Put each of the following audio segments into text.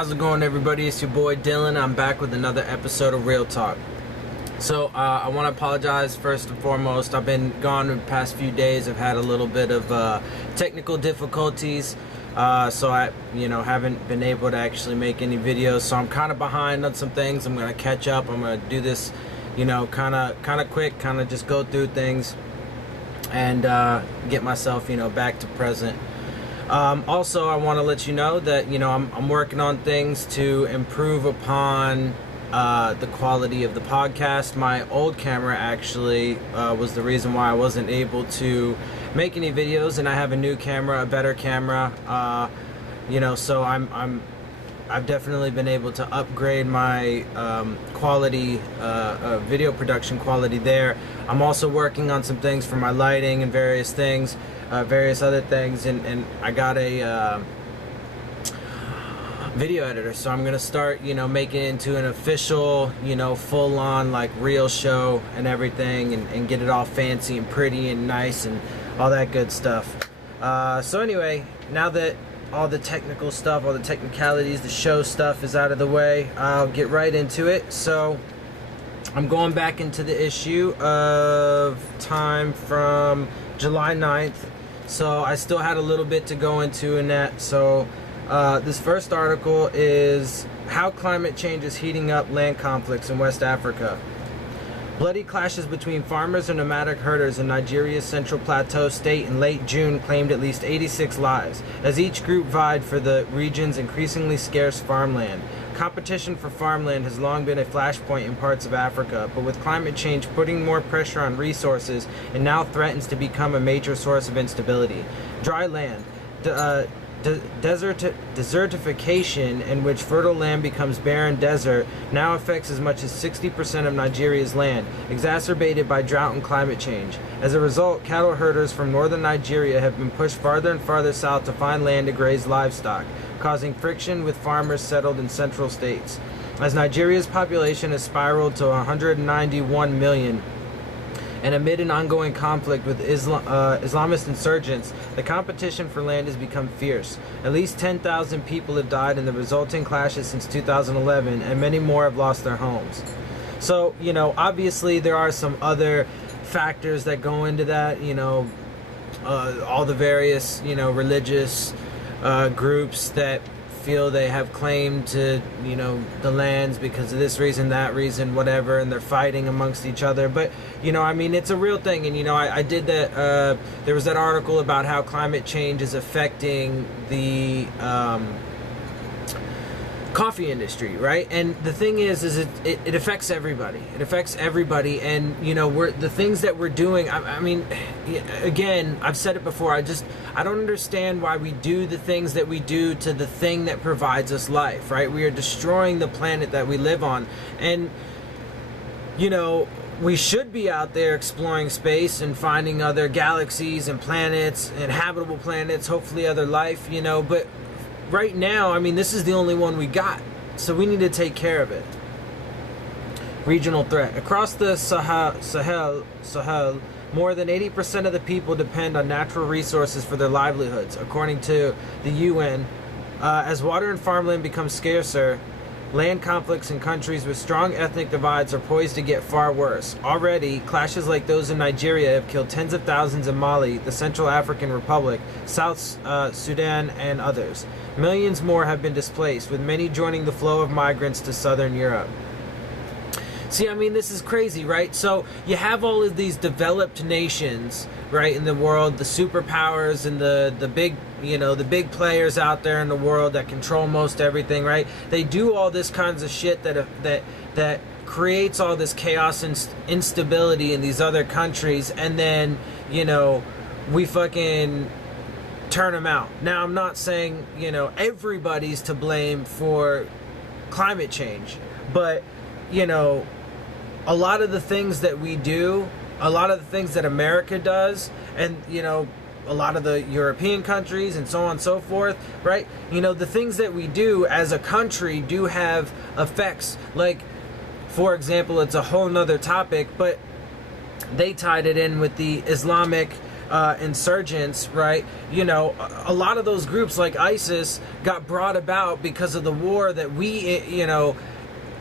How's it going, everybody? It's your boy Dylan. I'm back with another episode of Real Talk. So I want to apologize first and foremost. I've been gone the past few days. I've had a little bit of technical difficulties, so I haven't been able to actually make any videos. So I'm kind of behind on some things. I'm gonna catch up. I'm gonna do this, kind of quick, kind of just go through things and get myself, back to present. Also, I want to let you know that I'm working on things to improve upon the quality of the podcast. My old camera actually was the reason why I wasn't able to make any videos, and I have a new camera, a better camera. So I've definitely been able to upgrade my quality, video production quality there. I'm also working on some things for my lighting and various things. Various other things, and I got a video editor, so I'm gonna start making it into an official full-on like real show and everything, and get it all fancy and pretty and nice and all that good stuff. So anyway, now that all the technical stuff, all the technicalities, the show stuff is out of the way, I'll get right into it. So I'm going back into the issue of Time from July 9th. So I still had a little bit to go into in that. So this first article is how climate change is heating up land conflicts in West Africa. Bloody clashes between farmers and nomadic herders in Nigeria's Central Plateau state in late June claimed at least 86 lives, as each group vied for the region's increasingly scarce farmland. Competition for farmland has long been a flashpoint in parts of Africa, but with climate change putting more pressure on resources, it now threatens to become a major source of instability. Dry land, desertification, in which fertile land becomes barren desert, now affects as much as 60% of Nigeria's land, exacerbated by drought and climate change. As a result, cattle herders from northern Nigeria have been pushed farther and farther south to find land to graze livestock, causing friction with farmers settled in central states. As Nigeria's population has spiraled to 191 million, and amid an ongoing conflict with Islamist insurgents, the competition for land has become fierce. At least 10,000 people have died in the resulting clashes since 2011, and many more have lost their homes. So, obviously there are some other factors that go into that, all the various, religious groups that feel they have claim to the lands because of this reason, that reason, whatever, and they're fighting amongst each other. But it's a real thing. And I did that. There was that article about how climate change is affecting the coffee industry, right? And the thing is it affects everybody. It affects everybody. And the things that we're doing, again, I've said it before, I don't understand why we do the things that we do to the thing that provides us life, right? We are destroying the planet that we live on. And we should be out there exploring space and finding other galaxies and planets and habitable planets, hopefully other life, but right now, this is the only one we got, so we need to take care of it. Regional threat. Across the Sahel, more than 80% of the people depend on natural resources for their livelihoods, according to the UN. As water and farmland become scarcer, land conflicts in countries with strong ethnic divides are poised to get far worse. Already, clashes like those in Nigeria have killed tens of thousands in Mali, the Central African Republic, South Sudan, and others. Millions more have been displaced, with many joining the flow of migrants to southern Europe. See, this is crazy, right? So you have all of these developed nations, right, in the world, the superpowers and the big, the big players out there in the world that control most everything, right? They do all this kinds of shit that creates all this chaos and instability in these other countries, and then, we fucking turn them out. Now, I'm not saying, everybody's to blame for climate change, but, a lot of the things that we do, a lot of the things that America does, and, a lot of the European countries and so on and so forth, right? The things that we do as a country do have effects. Like, for example, it's a whole nother topic, but they tied it in with the Islamic insurgents, right? You know, a lot of those groups like ISIS got brought about because of the war that we, you know,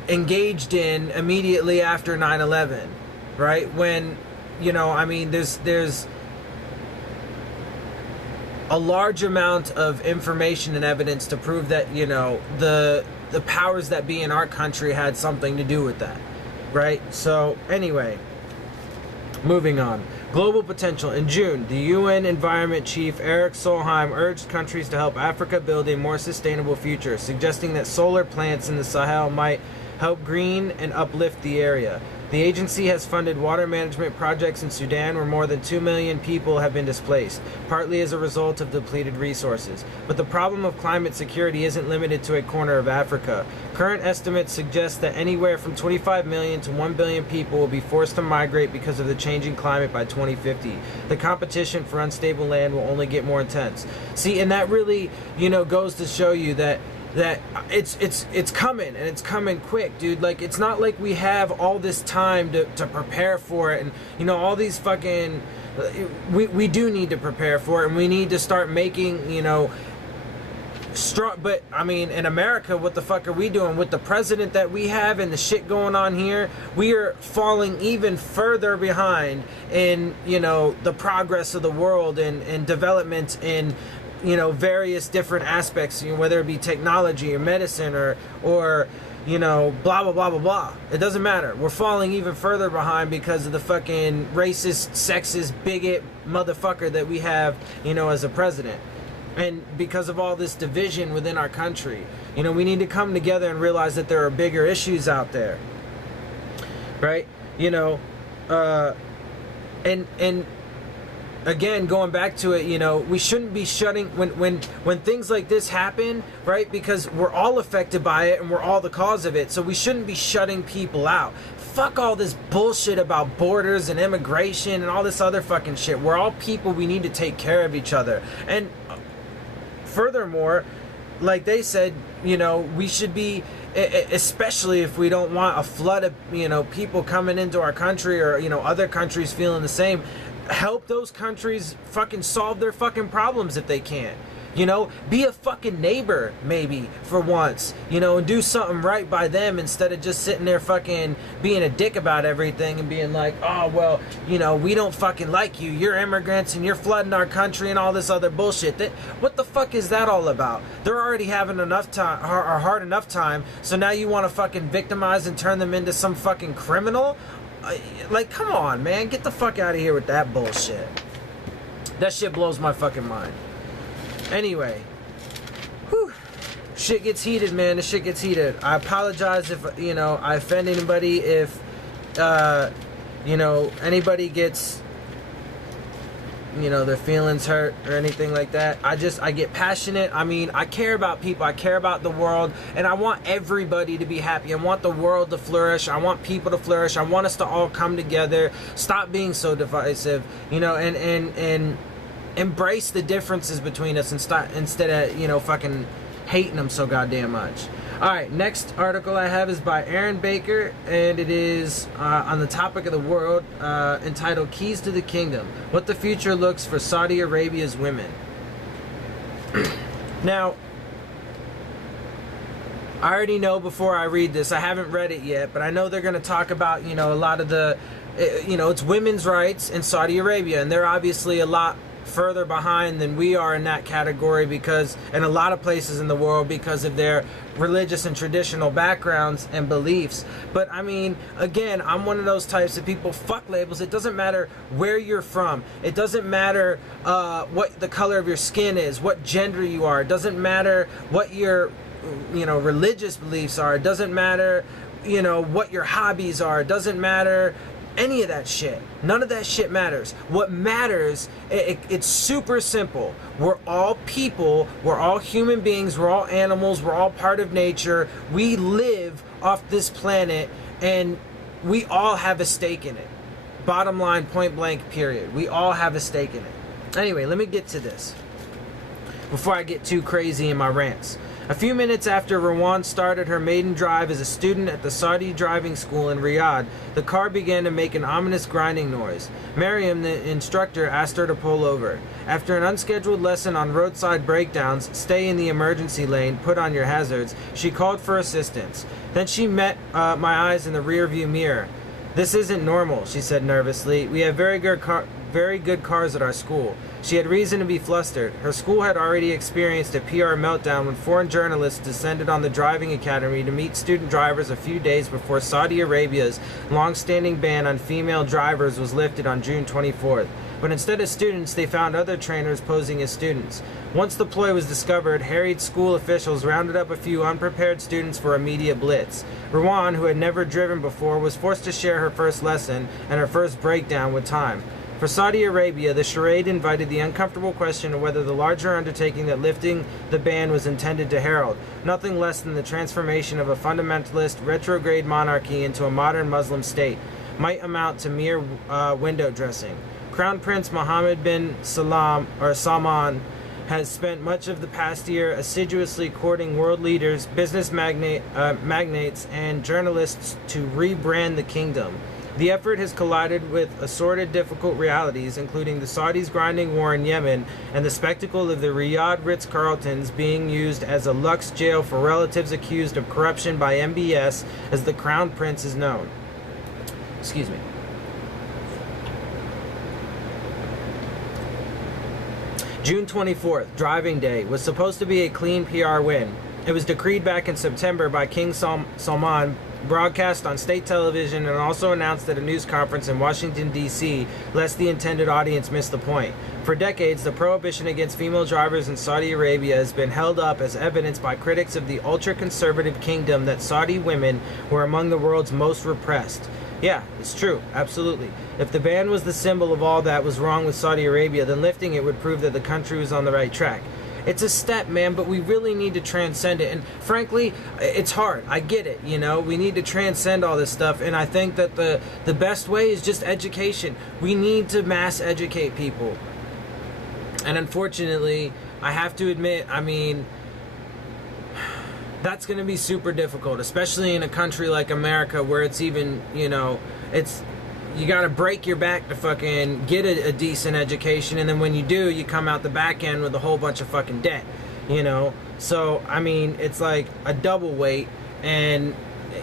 engaged in immediately after 9/11, right? When, you know, I mean, there's a large amount of information and evidence to prove that, you know, the powers that be in our country had something to do with that, right? So anyway, moving on. Global potential. In June, the UN Environment Chief Eric Solheim urged countries to help Africa build a more sustainable future, suggesting that solar plants in the Sahel might help green and uplift the area. The agency has funded water management projects in Sudan where more than 2 million people have been displaced, partly as a result of depleted resources. But the problem of climate security isn't limited to a corner of Africa. Current estimates suggest that anywhere from 25 million to 1 billion people will be forced to migrate because of the changing climate by 2050. The competition for unstable land will only get more intense. See, and that really, you know, goes to show you that it's coming, and it's coming quick, dude. Like, it's not like we have all this time to prepare for it, and, you know, all these fucking, we do need to prepare for it, and we need to start making, you know, strong. But I mean, in America, what the fuck are we doing with the president that we have and the shit going on here? We are falling even further behind in, you know, the progress of the world and development in, you know, various different aspects, you know, whether it be technology or medicine or you know, blah blah blah blah blah. It doesn't matter. We're falling even further behind because of the fucking racist, sexist, bigot motherfucker that we have, you know, as a president. And because of all this division within our country, you know, we need to come together and realize that there are bigger issues out there, right? You know, and again, going back to it, you know, we shouldn't be shutting when things like this happen, right? Because we're all affected by it and we're all the cause of it. So we shouldn't be shutting people out. Fuck all this bullshit about borders and immigration and all this other fucking shit. We're all people. We need to take care of each other. And furthermore, like they said, you know, we should be, especially if we don't want a flood of, you know, people coming into our country or, you know, other countries feeling the same, help those countries fucking solve their fucking problems if they can. You know, be a fucking neighbor, maybe, for once, you know, and do something right by them instead of just sitting there fucking being a dick about everything and being like, oh, well, you know, we don't fucking like you. You're immigrants and you're flooding our country and all this other bullshit. What the fuck is that all about? They're already having enough time, or hard enough time, so now you want to fucking victimize and turn them into some fucking criminal? Like, come on, man. Get the fuck out of here with that bullshit. That shit blows my fucking mind. Anyway. Whew. Shit gets heated, man. This shit gets heated. I apologize if, you know, I offend anybody. If, you know, anybody gets, you know, their feelings hurt or anything like that. I get passionate. I mean, I care about people. I care about the world, and I want everybody to be happy. I want the world to flourish. I want people to flourish. I want us to all come together. Stop being so divisive, you know, and embrace the differences between us and stop, instead of, you know, fucking hating them so goddamn much. Alright, next article I have is by Aaron Baker, and it is on the topic of the world, entitled Keys to the Kingdom, What the Future Looks for Saudi Arabia's Women. Now, I already know before I read this, I haven't read it yet, but I know they're going to talk about, you know, a lot of the, you know, it's women's rights in Saudi Arabia, and they're obviously a lot further behind than we are in that category because, in a lot of places in the world, because of their religious and traditional backgrounds and beliefs. But I mean, again, I'm one of those types of people, fuck labels. It doesn't matter where you're from. It doesn't matter what the color of your skin is, what gender you are. It doesn't matter what your, you know, religious beliefs are. It doesn't matter, you know, what your hobbies are. It doesn't matter any of that shit. None of that shit matters. What matters, it's super simple. We're all people. We're all human beings. We're all animals. We're all part of nature. We live off this planet, and we all have a stake in it. Bottom line, point blank, period. We all have a stake in it. Anyway, let me get to this before I get too crazy in my rants. A few minutes after Rawan started her maiden drive as a student at the Saudi driving school in Riyadh, the car began to make an ominous grinding noise. Mariam, the instructor, asked her to pull over. After an unscheduled lesson on roadside breakdowns, stay in the emergency lane, put on your hazards, she called for assistance. Then she met my eyes in the rearview mirror. "This isn't normal," she said nervously. "We have very good cars at our school." She had reason to be flustered. Her school had already experienced a PR meltdown when foreign journalists descended on the driving academy to meet student drivers a few days before Saudi Arabia's long-standing ban on female drivers was lifted on June 24th. But instead of students, they found other trainers posing as students. Once the ploy was discovered, harried school officials rounded up a few unprepared students for a media blitz. Rawan, who had never driven before, was forced to share her first lesson and her first breakdown with time. For Saudi Arabia, the charade invited the uncomfortable question of whether the larger undertaking that lifting the ban was intended to herald, nothing less than the transformation of a fundamentalist, retrograde monarchy into a modern Muslim state, might amount to mere window dressing. Crown Prince Mohammed bin Salman has spent much of the past year assiduously courting world leaders, business magnates, and journalists to rebrand the kingdom. The effort has collided with assorted difficult realities, including the Saudis' grinding war in Yemen and the spectacle of the Riyadh Ritz-Carltons being used as a luxe jail for relatives accused of corruption by MBS, as the Crown Prince is known. Excuse me. June 24th, Driving Day, was supposed to be a clean PR win. It was decreed back in September by King Salman, broadcast on state television, and also announced at a news conference in Washington, D.C., lest the intended audience miss the point. For decades, the prohibition against female drivers in Saudi Arabia has been held up as evidence by critics of the ultra-conservative kingdom that Saudi women were among the world's most repressed. Yeah, it's true, absolutely. If the ban was the symbol of all that was wrong with Saudi Arabia, then lifting it would prove that the country was on the right track. It's a step, man, but we really need to transcend it. And frankly, it's hard. I get it, you know. We need to transcend all this stuff. And I think that the best way is just education. We need to mass educate people. And unfortunately, I have to admit, I mean, that's going to be super difficult, especially in a country like America where it's even, you know, you got to break your back to fucking get a decent education, and then when you do, you come out the back end with a whole bunch of fucking debt, you know? So, I mean, it's like a double weight, and,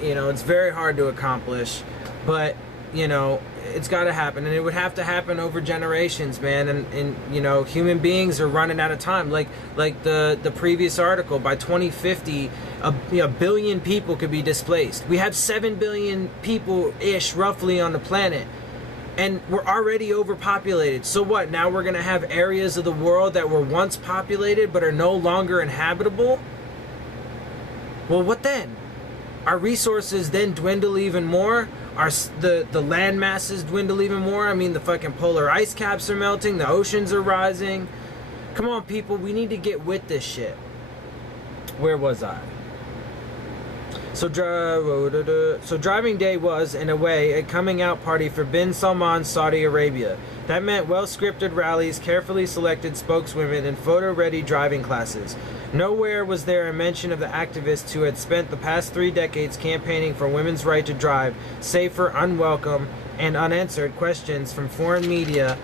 you know, it's very hard to accomplish, but, you know, it's got to happen, and it would have to happen over generations, man, and you know, human beings are running out of time, like the previous article. By 2050, a billion people could be displaced. We have 7 billion people-ish, roughly, on the planet, and we're already overpopulated. So what, now we're going to have areas of the world that were once populated but are no longer inhabitable? Well, what then? Our resources then dwindle even more? The land masses dwindle even more? I mean, the fucking polar ice caps are melting, the oceans are rising. Come on, people, we need to get with this shit. Where was I? So Driving Day was, in a way, a coming out party for bin Salman, Saudi Arabia. That meant well-scripted rallies, carefully selected spokeswomen, and photo-ready driving classes. Nowhere was there a mention of the activists who had spent the past 3 decades campaigning for women's right to drive, save for unwelcome and unanswered questions from foreign media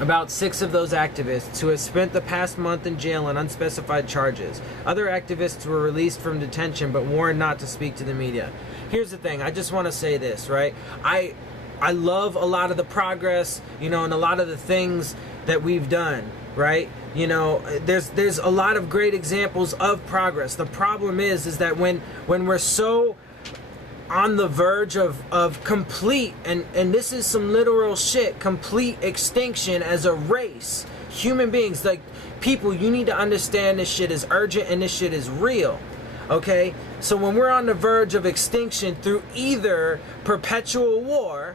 about 6 of those activists who have spent the past month in jail on unspecified charges. Other activists were released from detention but warned not to speak to the media. Here's the thing, I just want to say this, right? I love a lot of the progress, you know, and a lot of the things that we've done, right? You know, there's a lot of great examples of progress. The problem is that when we're so on the verge of complete, and this is some literal shit, complete extinction as a race, human beings, like, people, you need to understand this shit is urgent and this shit is real, okay? So when we're on the verge of extinction through either perpetual war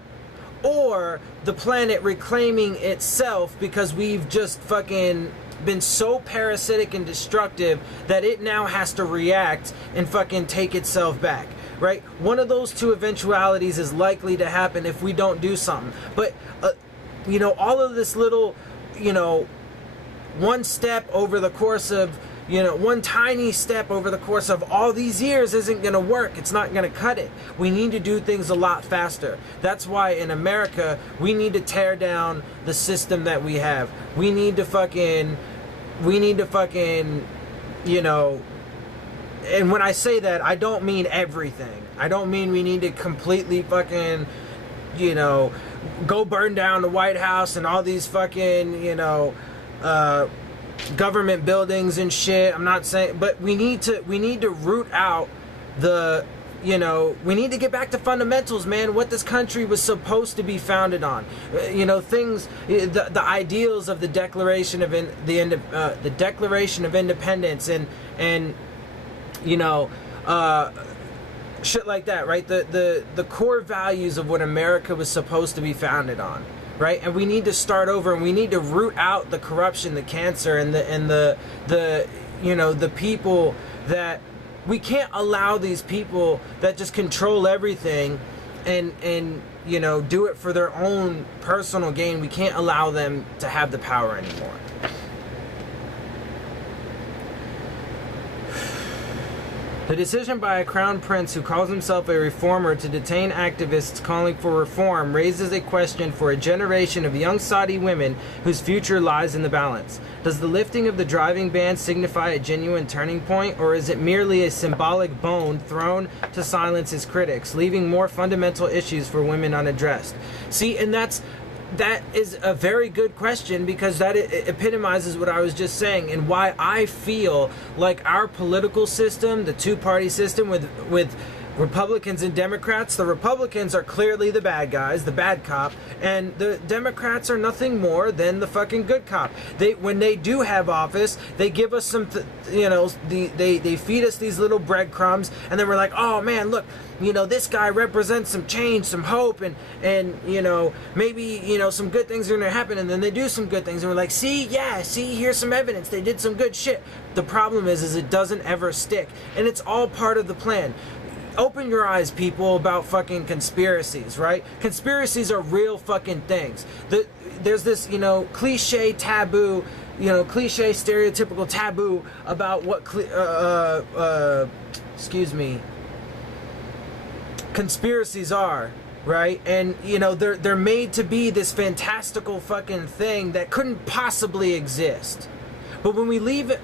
or the planet reclaiming itself because we've just fucking been so parasitic and destructive that it now has to react and fucking take itself back, right? One of those two eventualities is likely to happen if we don't do something. But, you know, all of this little, you know, one step over the course of, one tiny step over the course of all these years isn't going to work. It's not going to cut it. We need to do things a lot faster. That's why in America, we need to tear down the system that we have. We need to fucking, and when I say that, I don't mean everything. I don't mean we need to completely fucking, go burn down the White House and all these fucking, government buildings and shit. I'm not saying, but we need to root out the, we need to get back to fundamentals, man. What this country was supposed to be founded on, things, the ideals of the Declaration of the Declaration of Independence and shit like that, right? The core values of what America was supposed to be founded on. Right, and we need to start over, and we need to root out the corruption, the cancer, and the people that we can't allow these people that just control everything, and do it for their own personal gain. We can't allow them to have the power anymore. The decision by a crown prince who calls himself a reformer to detain activists calling for reform raises a question for a generation of young Saudi women whose future lies in the balance. Does the lifting of the driving ban signify a genuine turning point, or is it merely a symbolic bone thrown to silence his critics, leaving more fundamental issues for women unaddressed? See, and that is a very good question, because that epitomizes what I was just saying, and why I feel like our political system, the two-party system with Republicans and Democrats, the Republicans are clearly the bad guys, the bad cop, and the Democrats are nothing more than the fucking good cop. When they do have office, they give us some, they feed us these little breadcrumbs, and then we're like, oh man, look, this guy represents some change, some hope, and maybe, some good things are going to happen, and then they do some good things, and we're like, see, here's some evidence, they did some good shit. The problem is it doesn't ever stick, and it's all part of the plan. Open your eyes, people, about fucking conspiracies, right? Conspiracies are real fucking things. There's this, cliche taboo, cliche stereotypical taboo about what, conspiracies are, right? And, they're made to be this fantastical fucking thing that couldn't possibly exist. But when we live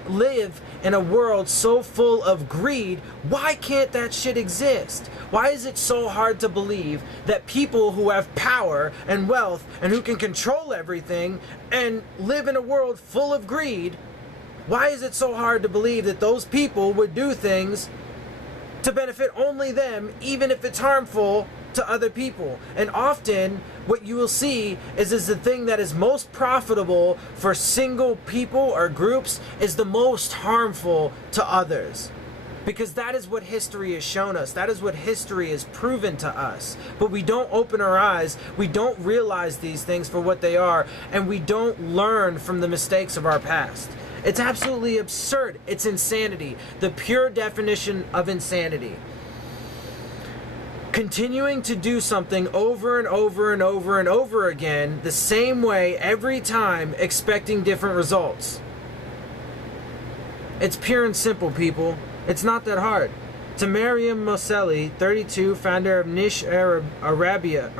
in a world so full of greed, why can't that shit exist? Why is it so hard to believe that people who have power and wealth and who can control everything and live in a world full of greed, why is it so hard to believe that those people would do things to benefit only them, even if it's harmful to other people? And often what you will see is the thing that is most profitable for single people or groups is the most harmful to others, because that is what history has shown us. That is what history has proven to us. But we don't open our eyes, we don't realize these things for what they are, and we don't learn from the mistakes of our past. It's absolutely absurd. It's insanity, the pure definition of insanity. Continuing to do something over and over and over and over again the same way every time, expecting different results. It's pure and simple, people. It's not that hard. To Mariam Moselli, 32, founder of Niche Arabia,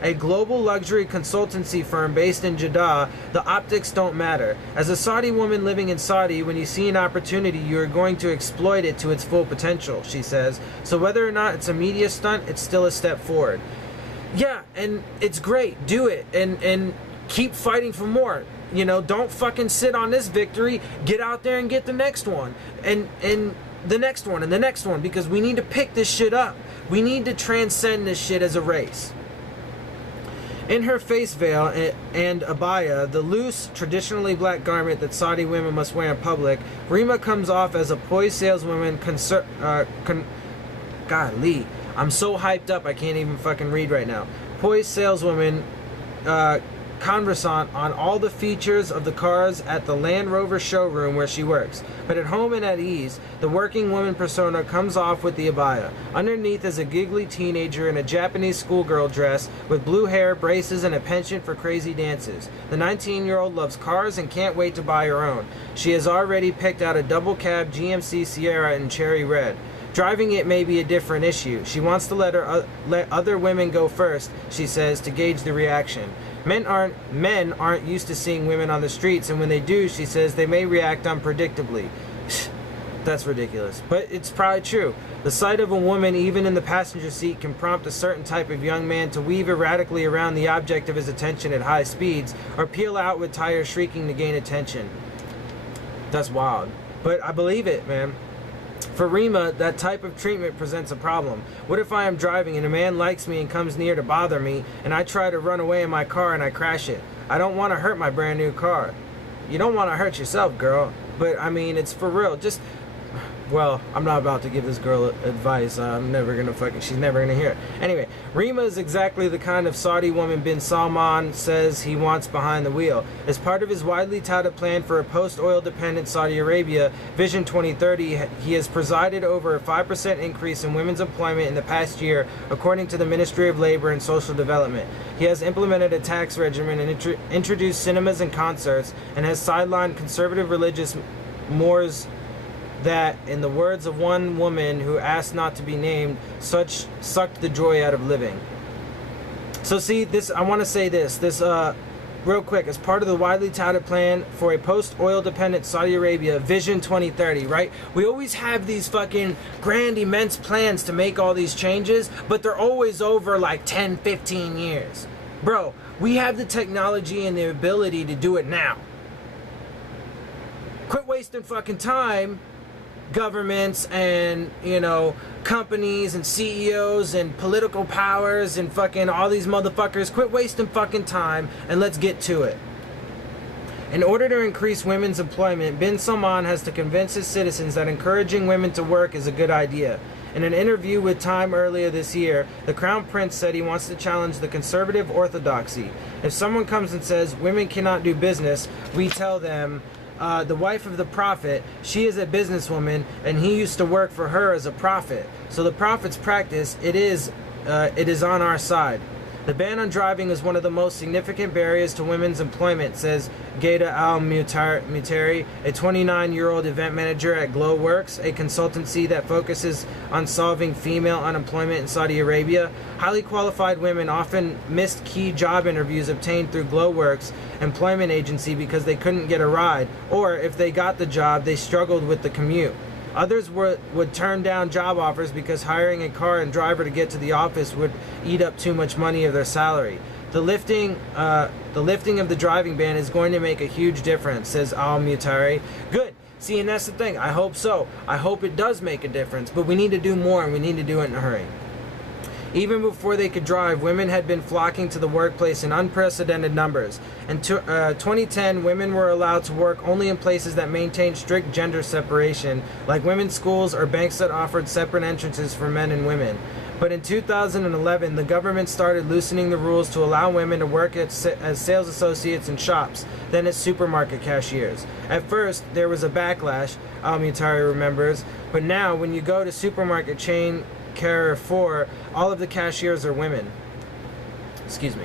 a global luxury consultancy firm based in Jeddah, the optics don't matter. As a Saudi woman living in Saudi, when you see an opportunity, you are going to exploit it to its full potential, she says. So whether or not it's a media stunt, it's still a step forward. Yeah, and it's great. Do it, and keep fighting for more. Don't fucking sit on this victory. Get out there and get the next one. And the next one and the next one, because we need to pick this shit up. We need to transcend this shit as a race. In her face veil and abaya, the loose, traditionally black garment that Saudi women must wear in public, Rima comes off as a poised saleswoman. Golly, I'm so hyped up I can't even fucking read right now. Poised saleswoman conversant on all the features of the cars at the Land Rover showroom where she works. But at home and at ease, the working woman persona comes off with the abaya. Underneath is a giggly teenager in a Japanese schoolgirl dress with blue hair, braces, and a penchant for crazy dances. The 19-year-old loves cars and can't wait to buy her own. She has already picked out a double-cab GMC Sierra in cherry red. Driving it may be a different issue. She wants to let other women go first, she says, to gauge the reaction. Men aren't used to seeing women on the streets, and when they do, she says, they may react unpredictably. That's ridiculous, but it's probably true. The sight of a woman, even in the passenger seat, can prompt a certain type of young man to weave erratically around the object of his attention at high speeds, or peel out with tires shrieking to gain attention. That's wild, but I believe it, man. For Rima, that type of treatment presents a problem. What if I am driving and a man likes me and comes near to bother me, and I try to run away in my car and I crash it? I don't want to hurt my brand new car. You don't want to hurt yourself, girl. But I mean, it's for real. Just, well, I'm not about to give this girl advice. She's never gonna hear it. Anyway, Rima is exactly the kind of Saudi woman bin Salman says he wants behind the wheel. As part of his widely touted plan for a post-oil dependent Saudi Arabia, Vision 2030, he has presided over a 5% increase in women's employment in the past year, according to the Ministry of Labor and Social Development. He has implemented a tax regimen and introduced cinemas and concerts, and has sidelined conservative religious mores that, in the words of one woman who asked not to be named, sucked the joy out of living. So see, this, I want to say this real quick, as part of the widely touted plan for a post-oil dependent Saudi Arabia, Vision 2030, right? We always have these fucking grand, immense plans to make all these changes, but they're always over like 10, 15 years. Bro, we have the technology and the ability to do it now. Quit wasting fucking time, governments and, companies and CEOs and political powers and fucking all these motherfuckers. Quit wasting fucking time and let's get to it. In order to increase women's employment, bin Salman has to convince his citizens that encouraging women to work is a good idea. In an interview with Time earlier this year, the Crown Prince said he wants to challenge the conservative orthodoxy. If someone comes and says women cannot do business, we tell them, the wife of the prophet, she is a businesswoman, and he used to work for her as a prophet. So the prophet's practice, it is on our side. The ban on driving is one of the most significant barriers to women's employment, says Gaida Al-Mutari, a 29-year-old event manager at Glowworks, a consultancy that focuses on solving female unemployment in Saudi Arabia. Highly qualified women often missed key job interviews obtained through Glowworks' employment agency because they couldn't get a ride, or if they got the job, they struggled with the commute. Others would turn down job offers because hiring a car and driver to get to the office would eat up too much money of their salary. The lifting of the driving ban is going to make a huge difference, says Al-Mutari. Good. See, and that's the thing. I hope so. I hope it does make a difference, but we need to do more, and we need to do it in a hurry. Even before they could drive, women had been flocking to the workplace in unprecedented numbers. In 2010, women were allowed to work only in places that maintained strict gender separation, like women's schools or banks that offered separate entrances for men and women. But in 2011, the government started loosening the rules to allow women to work as sales associates in shops, then as supermarket cashiers. At first, there was a backlash, Al-Mutari remembers, but now when you go to supermarket chain Carrefour, all of the cashiers are women. Excuse me.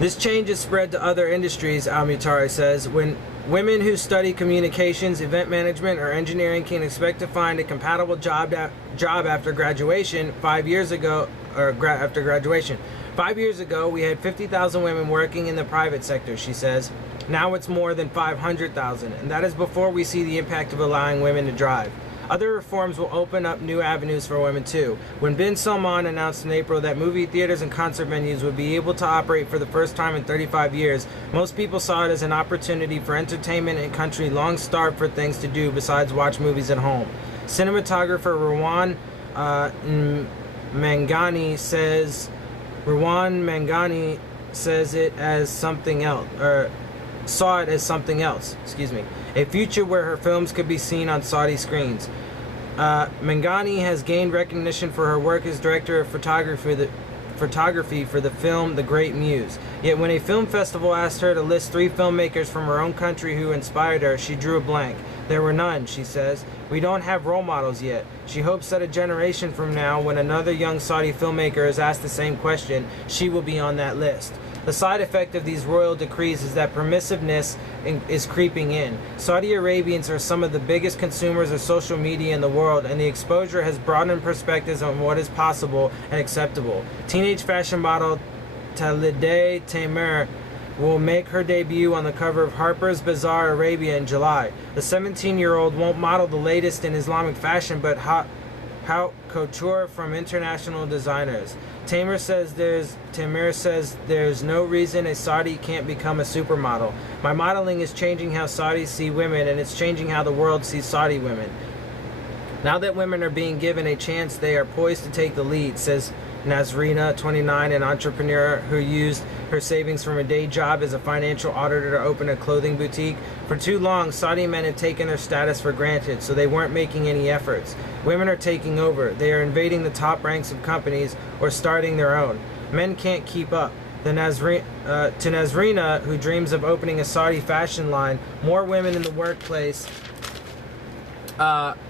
This change is spread to other industries, Al-Mutari says. When women who study communications, event management, or engineering can expect to find a compatible job after graduation, 5 years ago, after graduation. 5 years ago, we had 50,000 women working in the private sector, she says. Now it's more than 500,000, and that is before we see the impact of allowing women to drive. Other reforms will open up new avenues for women too. When bin Salman announced in April that movie theaters and concert venues would be able to operate for the first time in 35 years, most people saw it as an opportunity for entertainment in a country long starved for things to do besides watch movies at home. Cinematographer Rawan Mangani says it as something else, saw it as something else, a future where her films could be seen on Saudi screens. Mangani has gained recognition for her work as director of photography for the film The Great Muse. Yet when a film festival asked her to list 3 filmmakers from her own country who inspired her, she drew a blank. There were none, she says. We don't have role models yet. She hopes that a generation from now, when another young Saudi filmmaker is asked the same question, she will be on that list. The side effect of these royal decrees is that permissiveness is creeping in. Saudi Arabians are some of the biggest consumers of social media in the world, and the exposure has broadened perspectives on what is possible and acceptable. Teenage fashion model Talideh Tamer will make her debut on the cover of Harper's Bazaar Arabia in July. The 17-year-old won't model the latest in Islamic fashion, but haute couture from international designers. Tamer says there's no reason a Saudi can't become a supermodel. My modeling is changing how Saudis see women, and it's changing how the world sees Saudi women. Now that women are being given a chance, they are poised to take the lead, says Nazrina, 29, an entrepreneur who used her savings from a day job as a financial auditor to open a clothing boutique. For too long, Saudi men have taken their status for granted, so they weren't making any efforts. Women are taking over. They are invading the top ranks of companies or starting their own. Men can't keep up. To Nazrina, who dreams of opening a Saudi fashion line, more women in the workplace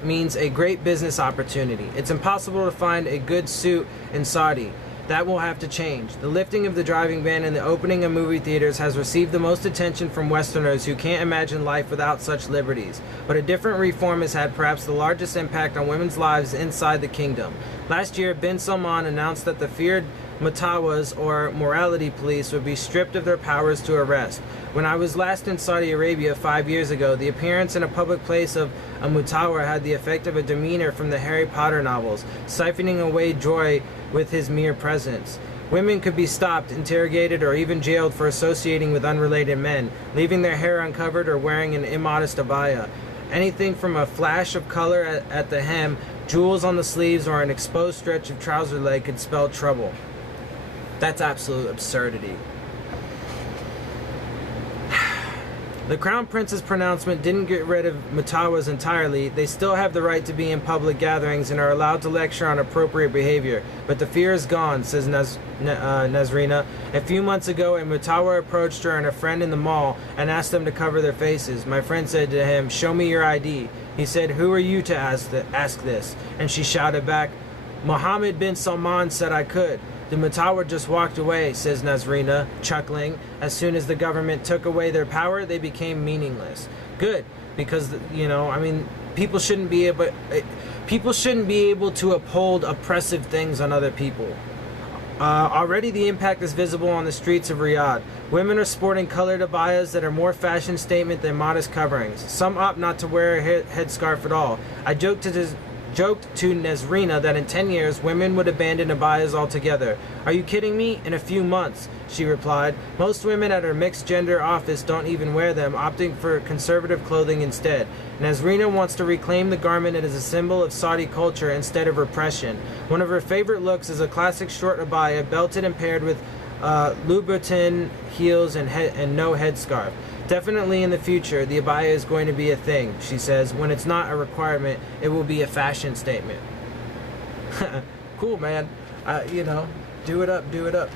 means a great business opportunity. It's impossible to find a good suit in Saudi. That will have to change. The lifting of the driving ban and the opening of movie theaters has received the most attention from Westerners who can't imagine life without such liberties. But a different reform has had perhaps the largest impact on women's lives inside the kingdom. Last year, bin Salman announced that the feared Mutawas, or morality police, would be stripped of their powers to arrest. When I was last in Saudi Arabia 5 years ago, the appearance in a public place of a Mutawa had the effect of a demeanor from the Harry Potter novels, siphoning away joy with his mere presence. Women could be stopped, interrogated, or even jailed for associating with unrelated men, leaving their hair uncovered or wearing an immodest abaya. Anything from a flash of color at the hem, jewels on the sleeves, or an exposed stretch of trouser leg could spell trouble. That's absolute absurdity. The Crown Prince's pronouncement didn't get rid of Mutawas entirely. They still have the right to be in public gatherings and are allowed to lecture on appropriate behavior. But the fear is gone, says Nazrina. A few months ago, a Mutawa approached her and a friend in the mall and asked them to cover their faces. My friend said to him, "Show me your ID." He said, "Who are you to ask this?" And she shouted back, "Mohammed bin Salman said I could." The Mutawa just walked away, says Nazrina, chuckling. As soon as the government took away their power, they became meaningless. Good, because, people shouldn't be able to uphold oppressive things on other people. Already the impact is visible on the streets of Riyadh. Women are sporting colored abayas that are more fashion statement than modest coverings. Some opt not to wear a headscarf at all. I joked to Nazrina that in 10 years, women would abandon abayas altogether. "Are you kidding me? In a few months," she replied. Most women at her mixed-gender office don't even wear them, opting for conservative clothing instead. Nazrina wants to reclaim the garment as a symbol of Saudi culture instead of repression. One of her favorite looks is a classic short abaya, belted and paired with Louboutin heels and no headscarf. Definitely in the future, the abaya is going to be a thing, she says. When it's not a requirement, it will be a fashion statement. Cool, man. Do it up.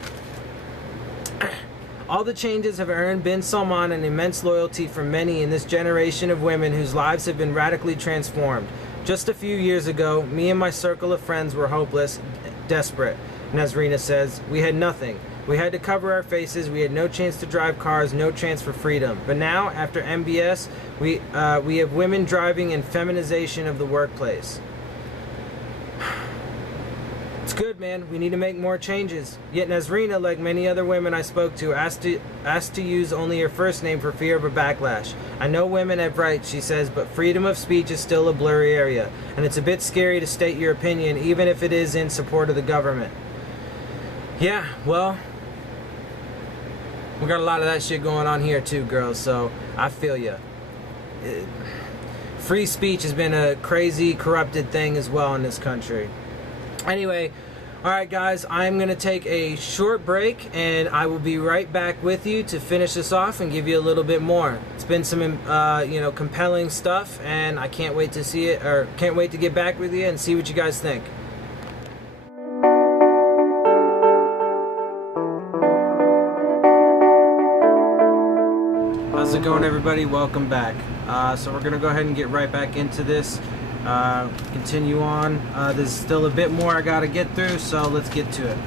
All the changes have earned bin Salman an immense loyalty from many in this generation of women whose lives have been radically transformed. Just a few years ago, me and my circle of friends were hopeless, desperate, Nazrina says. We had nothing. We had to cover our faces, we had no chance to drive cars, no chance for freedom. But now, after MBS, we have women driving and feminization of the workplace. It's good, man. We need to make more changes. Yet Nazrina, like many other women I spoke to, asked to use only her first name for fear of a backlash. I know women have rights, she says, but freedom of speech is still a blurry area, and it's a bit scary to state your opinion, even if it is in support of the government. Yeah, well, we got a lot of that shit going on here too, girls, so I feel ya. Free speech has been a crazy, corrupted thing as well in this country. Anyway, Alright guys, I'm going to take a short break and I will be right back with you to finish this off and give you a little bit more. It's been some compelling stuff, and I can't wait to see it, or can't wait to get back with you and see what you guys think. How's it going, everybody? Welcome back. So we're going to go ahead and get right back into this. Continue on. There's still a bit more I gotta get through, so let's get to it.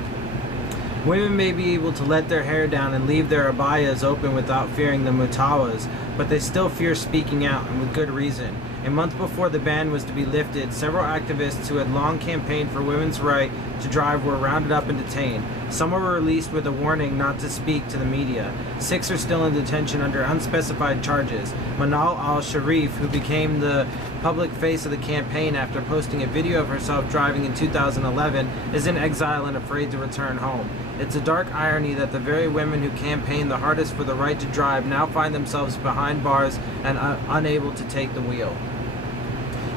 Women may be able to let their hair down and leave their abayas open without fearing the mutawas, but they still fear speaking out, and with good reason. A month before the ban was to be lifted, several activists who had long campaigned for women's right to drive were rounded up and detained. Some were released with a warning not to speak to the media. 6 are still in detention under unspecified charges. Manal al-Sharif, who became the public face of the campaign after posting a video of herself driving in 2011, is in exile and afraid to return home. It's a dark irony that the very women who campaigned the hardest for the right to drive now find themselves behind bars and unable to take the wheel.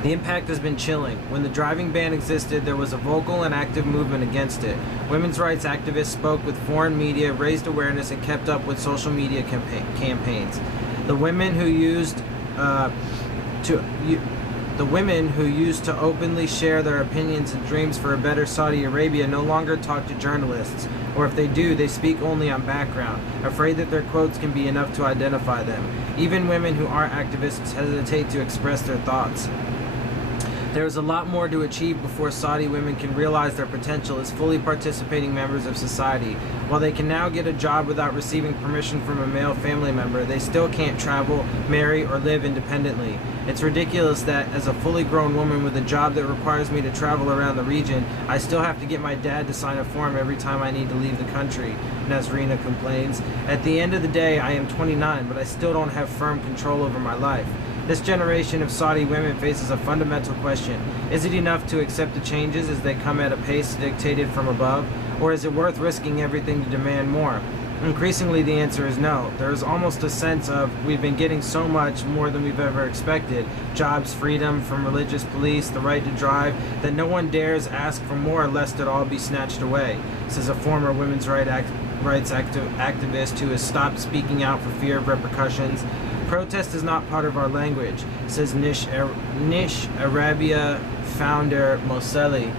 The impact has been chilling. When the driving ban existed, there was a vocal and active movement against it. Women's rights activists spoke with foreign media, raised awareness, and kept up with social media campaigns. The women who used to openly share their opinions and dreams for a better Saudi Arabia no longer talk to journalists, or if they do, they speak only on background, afraid that their quotes can be enough to identify them. Even women who aren't activists hesitate to express their thoughts. There is a lot more to achieve before Saudi women can realize their potential as fully participating members of society. While they can now get a job without receiving permission from a male family member, they still can't travel, marry, or live independently. It's ridiculous that, as a fully grown woman with a job that requires me to travel around the region, I still have to get my dad to sign a form every time I need to leave the country, Nasrina complains. At the end of the day, I am 29, but I still don't have firm control over my life. This generation of Saudi women faces a fundamental question. Is it enough to accept the changes as they come at a pace dictated from above? Or is it worth risking everything to demand more? Increasingly, the answer is no. There is almost a sense of, we've been getting so much more than we've ever expected. Jobs, freedom from religious police, the right to drive, that no one dares ask for more lest it all be snatched away, says a former women's rights activist who has stopped speaking out for fear of repercussions. Protest is not part of our language, says Nish Arabia founder Moselli,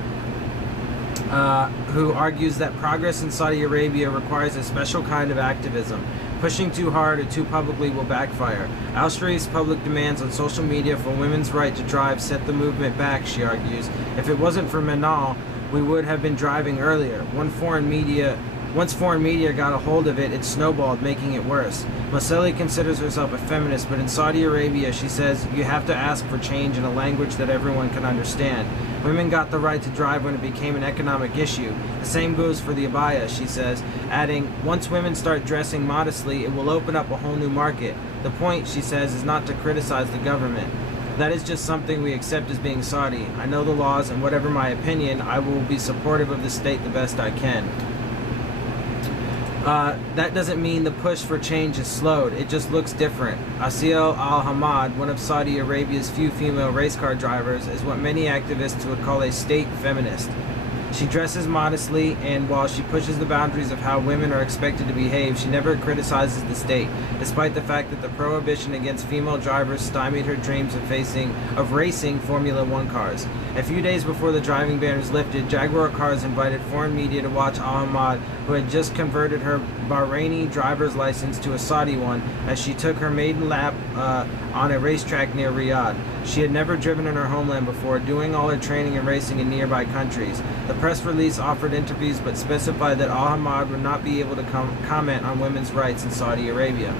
who argues that progress in Saudi Arabia requires a special kind of activism. Pushing too hard or too publicly will backfire. Al-Sharif's public demands on social media for women's right to drive set the movement back, she argues. If it wasn't for Manal, we would have been driving earlier. Once foreign media got a hold of it, it snowballed, making it worse. Moselli considers herself a feminist, but in Saudi Arabia, she says, you have to ask for change in a language that everyone can understand. Women got the right to drive when it became an economic issue. The same goes for the abaya, she says, adding, once women start dressing modestly, it will open up a whole new market. The point, she says, is not to criticize the government. That is just something we accept as being Saudi. I know the laws, and whatever my opinion, I will be supportive of the state the best I can. That doesn't mean the push for change is slowed. It just looks different. Asiel Al-Hamad, one of Saudi Arabia's few female race car drivers, is what many activists would call a state feminist. She dresses modestly, and while she pushes the boundaries of how women are expected to behave, she never criticizes the state, despite the fact that the prohibition against female drivers stymied her dreams of racing Formula One cars. A few days before the driving ban was lifted, Jaguar Cars invited foreign media to watch Al-Hamad, who had just converted her Bahraini driver's license to a Saudi one, as she took her maiden lap on a racetrack near Riyadh. She had never driven in her homeland before, doing all her training and racing in nearby countries. The press release offered interviews but specified that Al-Hamad would not be able to comment on women's rights in Saudi Arabia.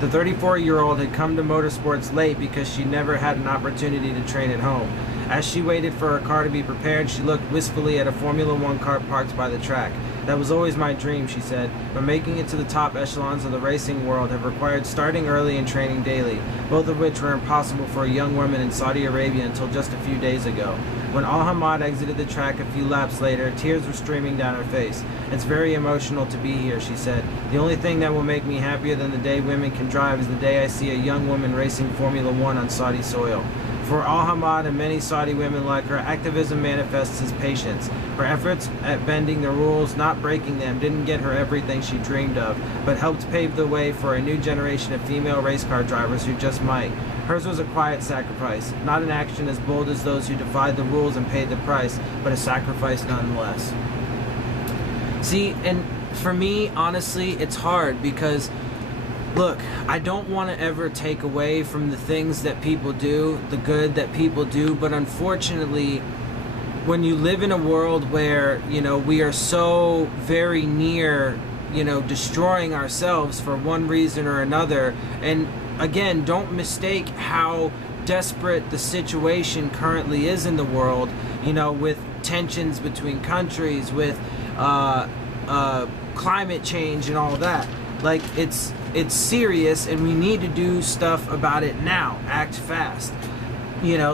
The 34-year-old had come to motorsports late because she never had an opportunity to train at home. As she waited for her car to be prepared, she looked wistfully at a Formula One car parked by the track. That was always my dream, she said, but making it to the top echelons of the racing world have required starting early and training daily, both of which were impossible for a young woman in Saudi Arabia until just a few days ago. When Al-Hamad exited the track a few laps later, tears were streaming down her face. It's very emotional to be here, she said. The only thing that will make me happier than the day women can drive is the day I see a young woman racing Formula One on Saudi soil. For al-Hamad and many Saudi women like her, activism manifests as patience. Her efforts at bending the rules, not breaking them, didn't get her everything she dreamed of, but helped pave the way for a new generation of female race car drivers who just might. Hers was a quiet sacrifice, not an action as bold as those who defied the rules and paid the price, but a sacrifice nonetheless. See, and for me, honestly, it's hard because, look, I don't want to ever take away from the things that people do, the good that people do, but unfortunately, when you live in a world where, we are so very near, destroying ourselves for one reason or another, and again, don't mistake how desperate the situation currently is in the world, with tensions between countries, with climate change and all that. Like, it's serious, and we need to do stuff about it now. Act fast.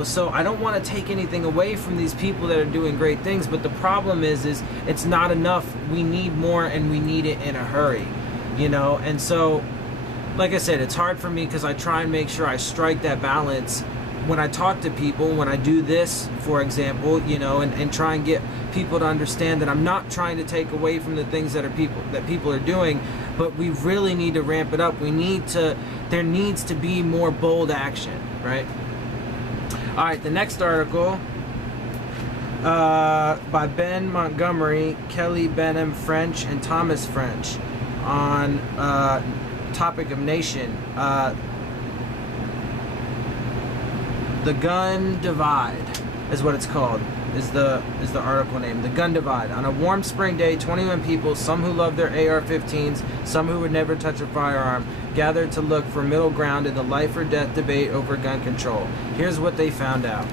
So I don't want to take anything away from these people that are doing great things, but the problem is it's not enough. We need more, and we need it in a hurry. And so, like I said, it's hard for me because I try and make sure I strike that balance when I talk to people, when I do this, for example, and try and get people to understand that I'm not trying to take away from the things that people are doing, but we really need to ramp it up. There needs to be more bold action, right? All right, the next article by Ben Montgomery, Kelly Benham French, and Thomas French on topic of nation. The Gun Divide is what it's called, is the article name. The Gun Divide. On a warm spring day, 21 people, some who love their AR-15s, some who would never touch a firearm, gathered to look for middle ground in the life or death debate over gun control. Here's what they found out.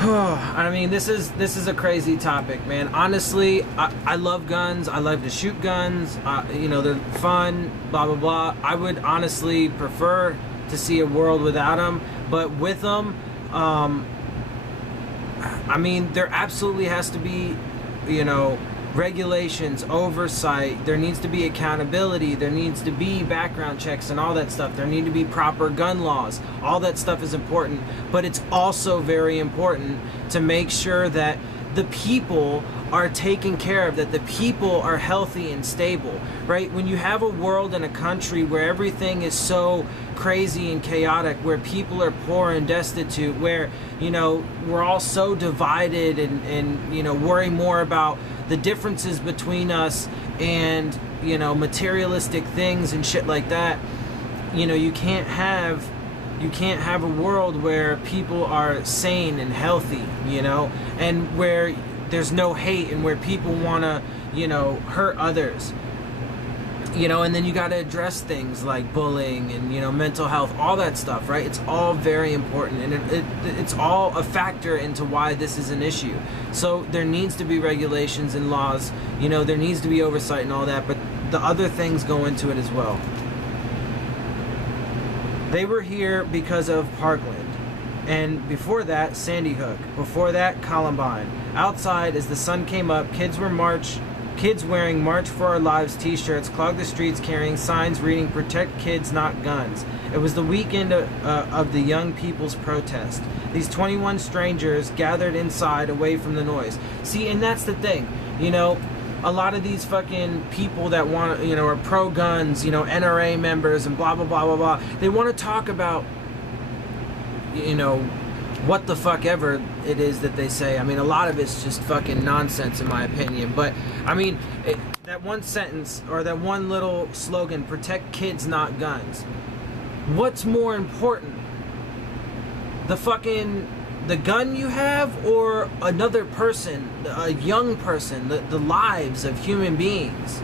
I mean, this is a crazy topic, man. Honestly, I love guns. I love to shoot guns. They're fun, blah, blah, blah. I would honestly prefer to see a world without them, but with them, there absolutely has to be, regulations, oversight. There needs to be accountability. There needs to be background checks and all that stuff. There need to be proper gun laws. All that stuff is important, but it's also very important to make sure that the people are taken care of, that the people are healthy and stable, right? When you have a world and a country where everything is so crazy and chaotic, where people are poor and destitute, where, we're all so divided and worry more about the differences between us and, materialistic things and shit like that, you can't have a world where people are sane and healthy, and where there's no hate and where people want to, hurt others, and then you got to address things like bullying and, mental health, all that stuff, right? It's all very important, and it's all a factor into why this is an issue. So there needs to be regulations and laws, there needs to be oversight and all that, but the other things go into it as well. They were here because of Parkland. And before that, Sandy Hook. Before that, Columbine. Outside, as the sun came up, kids wearing March for Our Lives t-shirts clogged the streets carrying signs reading "Protect Kids, Not Guns." It was the weekend of the young people's protest. These 21 strangers gathered inside away from the noise. See, and that's the thing. A lot of these fucking people that want, are pro-guns, NRA members and blah, blah, blah, blah, blah. They want to talk about, what the fuck ever it is that they say. A lot of it's just fucking nonsense in my opinion. But, that one sentence or that one little slogan, "Protect kids, not guns." What's more important? The gun you have, or another person, a young person, the lives of human beings?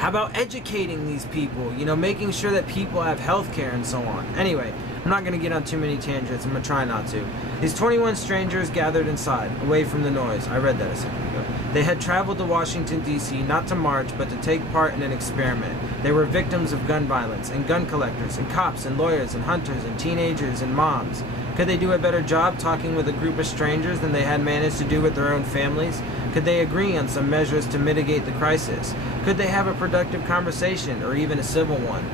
How about educating these people, making sure that people have health care and so on? Anyway, I'm not going to get on too many tangents. I'm going to try not to. These 21 strangers gathered inside, away from the noise. I read that a second ago. They had traveled to Washington, D.C., not to march, but to take part in an experiment. They were victims of gun violence, and gun collectors, and cops, and lawyers, and hunters, and teenagers, and moms. Could they do a better job talking with a group of strangers than they had managed to do with their own families? Could they agree on some measures to mitigate the crisis? Could they have a productive conversation, or even a civil one?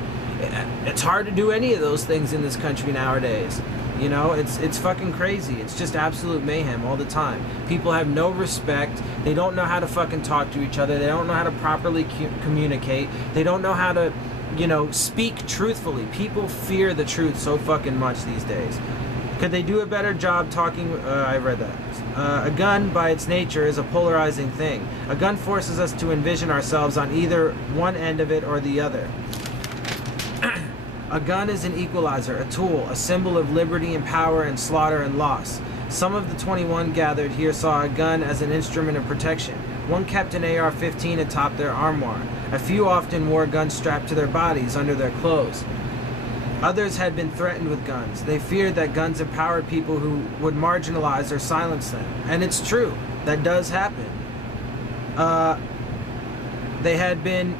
It's hard to do any of those things in this country nowadays. You know, it's fucking crazy. It's just absolute mayhem all the time. People have no respect. They don't know how to fucking talk to each other. They don't know how to properly communicate. They don't know how to, you know, speak truthfully. People fear the truth so fucking much these days. Could they do a better job talking? I read that. A gun, by its nature, is a polarizing thing. A gun forces us to envision ourselves on either one end of it or the other. A gun is an equalizer, a tool, a symbol of liberty and power and slaughter and loss. Some of the 21 gathered here saw a gun as an instrument of protection. One kept an AR-15 atop their armoire. A few often wore guns strapped to their bodies under their clothes. Others had been threatened with guns. They feared that guns empowered people who would marginalize or silence them. And it's true. That does happen. They had been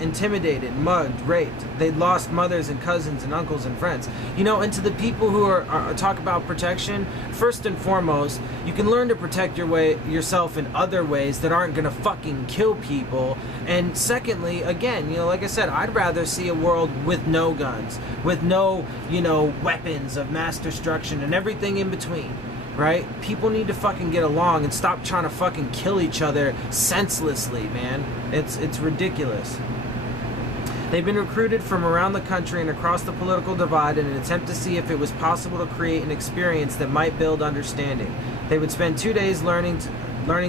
intimidated, mugged, raped. They'd lost mothers and cousins and uncles and friends. You know, and to the people who are talk about protection, first and foremost, you can learn to protect yourself in other ways that aren't gonna fucking kill people. And secondly, again, you know, like I said, I'd rather see a world with no guns, with no, you know, weapons of mass destruction and everything in between. Right? People need to fucking get along and stop trying to fucking kill each other senselessly, man. It's ridiculous. They've been recruited from around the country and across the political divide in an attempt to see if it was possible to create an experience that might build understanding. They would spend 2 days learning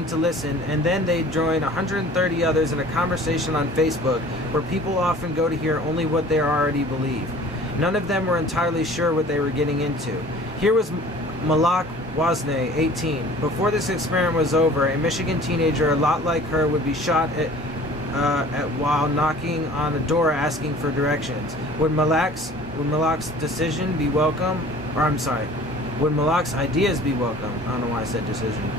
to listen, and then they'd join 130 others in a conversation on Facebook where people often go to hear only what they already believe. None of them were entirely sure what they were getting into. Here was Malak Wasney, 18. Before this experiment was over, a Michigan teenager a lot like her would be shot at while knocking on a door asking for directions. Would Malak's decision be welcome? Or I'm sorry, would Malak's ideas be welcome? I don't know why I said decision.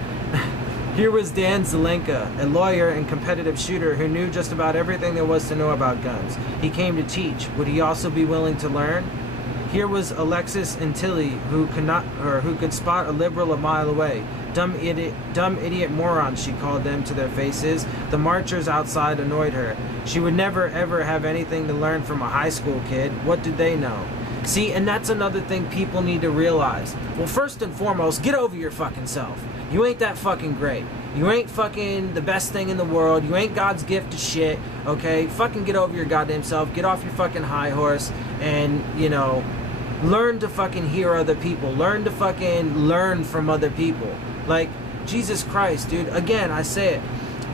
Here was Dan Zelenka, a lawyer and competitive shooter who knew just about everything there was to know about guns. He came to teach. Would he also be willing to learn? Here was Alexis Antilli, who could spot a liberal a mile away. Dumb idiot morons, she called them to their faces. The marchers outside annoyed her. She would never ever have anything to learn from a high school kid. What did they know? See, and that's another thing people need to realize. Well, first and foremost, get over your fucking self. You ain't that fucking great. You ain't fucking the best thing in the world. You ain't God's gift to shit, okay? Fucking get over your goddamn self. Get off your fucking high horse and, you know, learn to fucking hear other people. Learn to fucking learn from other people. Like, Jesus Christ, dude. Again, I say it.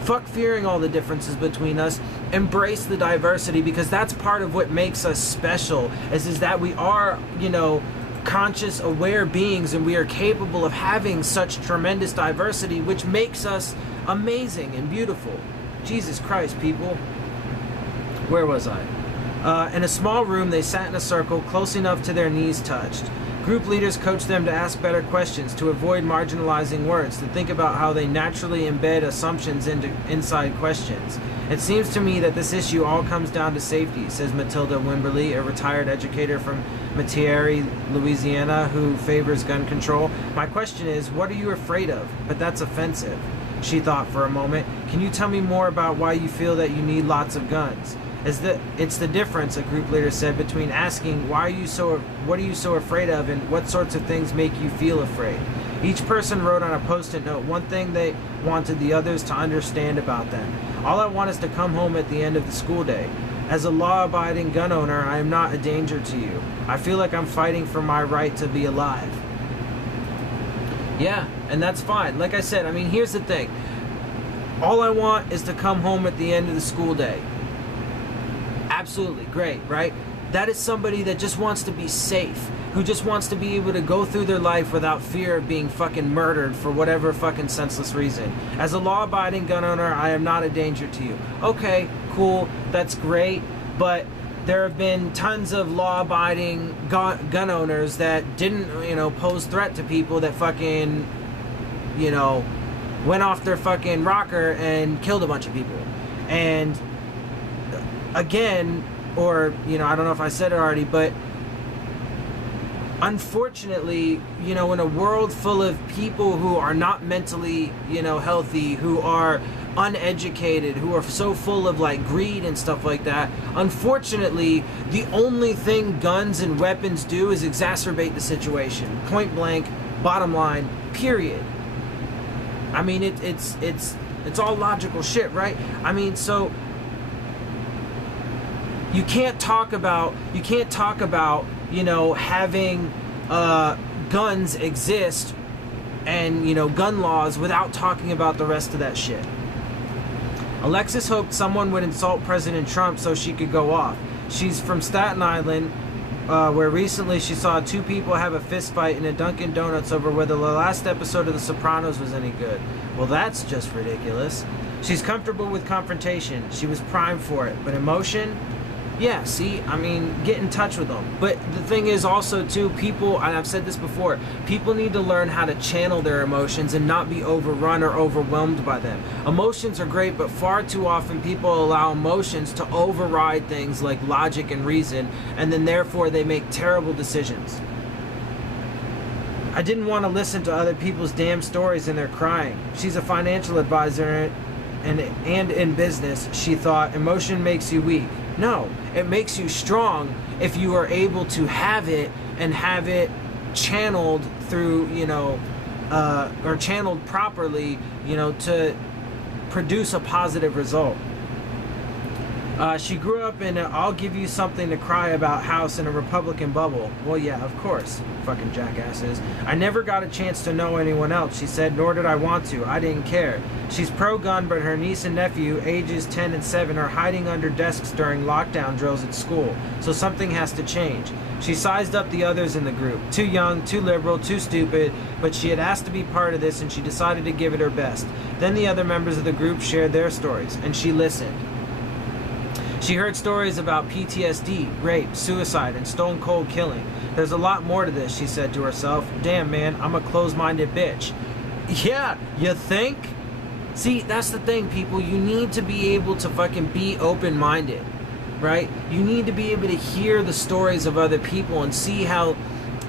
Fuck fearing all the differences between us. Embrace the diversity, because that's part of what makes us special, is that we are, you know, conscious, aware beings, and we are capable of having such tremendous diversity, which makes us amazing and beautiful. Jesus Christ, people. Where was I? In a small room, they sat in a circle, close enough to their knees touched. Group leaders coached them to ask better questions, to avoid marginalizing words, to think about how they naturally embed assumptions into inside questions. It seems to me that this issue all comes down to safety, says Matilda Wimberly, a retired educator from Metairie, Louisiana, who favors gun control. My question is, what are you afraid of? But that's offensive. She thought for a moment. Can you tell me more about why you feel that you need lots of guns? It's the difference, a group leader said, between asking what are you so afraid of, and what sorts of things make you feel afraid. Each person wrote on a post-it note one thing they wanted the others to understand about them. All I want is to come home at the end of the school day. As a law-abiding gun owner, I am not a danger to you. I feel like I'm fighting for my right to be alive. Yeah, and that's fine. Like I said, I mean, here's the thing. All I want is to come home at the end of the school day. Absolutely, great, right? That is somebody that just wants to be safe, who just wants to be able to go through their life without fear of being fucking murdered for whatever fucking senseless reason. As a law-abiding gun owner, I am not a danger to you. Okay, cool, that's great, but there have been tons of law-abiding gun owners that didn't, you know, pose threat to people, that fucking, you know, went off their fucking rocker and killed a bunch of people. And again, or, you know, I don't know if I said it already, but unfortunately, you know, in a world full of people who are not mentally, you know, healthy, who are uneducated, who are so full of like greed and stuff like that. Unfortunately, the only thing guns and weapons do is exacerbate the situation. Point blank, bottom line, period. I mean, it's all logical shit, right? I mean, so you can't talk about you know, having guns exist and, you know, gun laws without talking about the rest of that shit. Alexis hoped someone would insult President Trump so she could go off. She's from Staten Island, where recently she saw two people have a fist fight in a Dunkin' Donuts over whether the last episode of The Sopranos was any good. Well, that's just ridiculous. She's comfortable with confrontation. She was primed for it. But emotion? Yeah, see, I mean, get in touch with them. But the thing is also, too, people, and I've said this before, people need to learn how to channel their emotions and not be overrun or overwhelmed by them. Emotions are great, but far too often people allow emotions to override things like logic and reason, and then therefore they make terrible decisions. I didn't want to listen to other people's damn stories and they're crying. She's a financial advisor and in business. She thought emotion makes you weak. No, it makes you strong if you are able to have it and have it channeled through, you know, or channeled properly, you know, to produce a positive result. She grew up in a I'll give you something to cry about house in a Republican bubble. Well, yeah, of course, fucking jackasses. I never got a chance to know anyone else, she said, nor did I want to. I didn't care. She's pro-gun, but her niece and nephew, ages 10 and 7, are hiding under desks during lockdown drills at school, so something has to change. She sized up the others in the group. Too young, too liberal, too stupid, but she had asked to be part of this and she decided to give it her best. Then the other members of the group shared their stories, and she listened. She heard stories about PTSD, rape, suicide, and stone cold killing. There's a lot more to this, she said to herself. Damn, man, I'm a closed-minded bitch. Yeah, you think? See, that's the thing, people. You need to be able to fucking be open-minded, right? You need to be able to hear the stories of other people and see how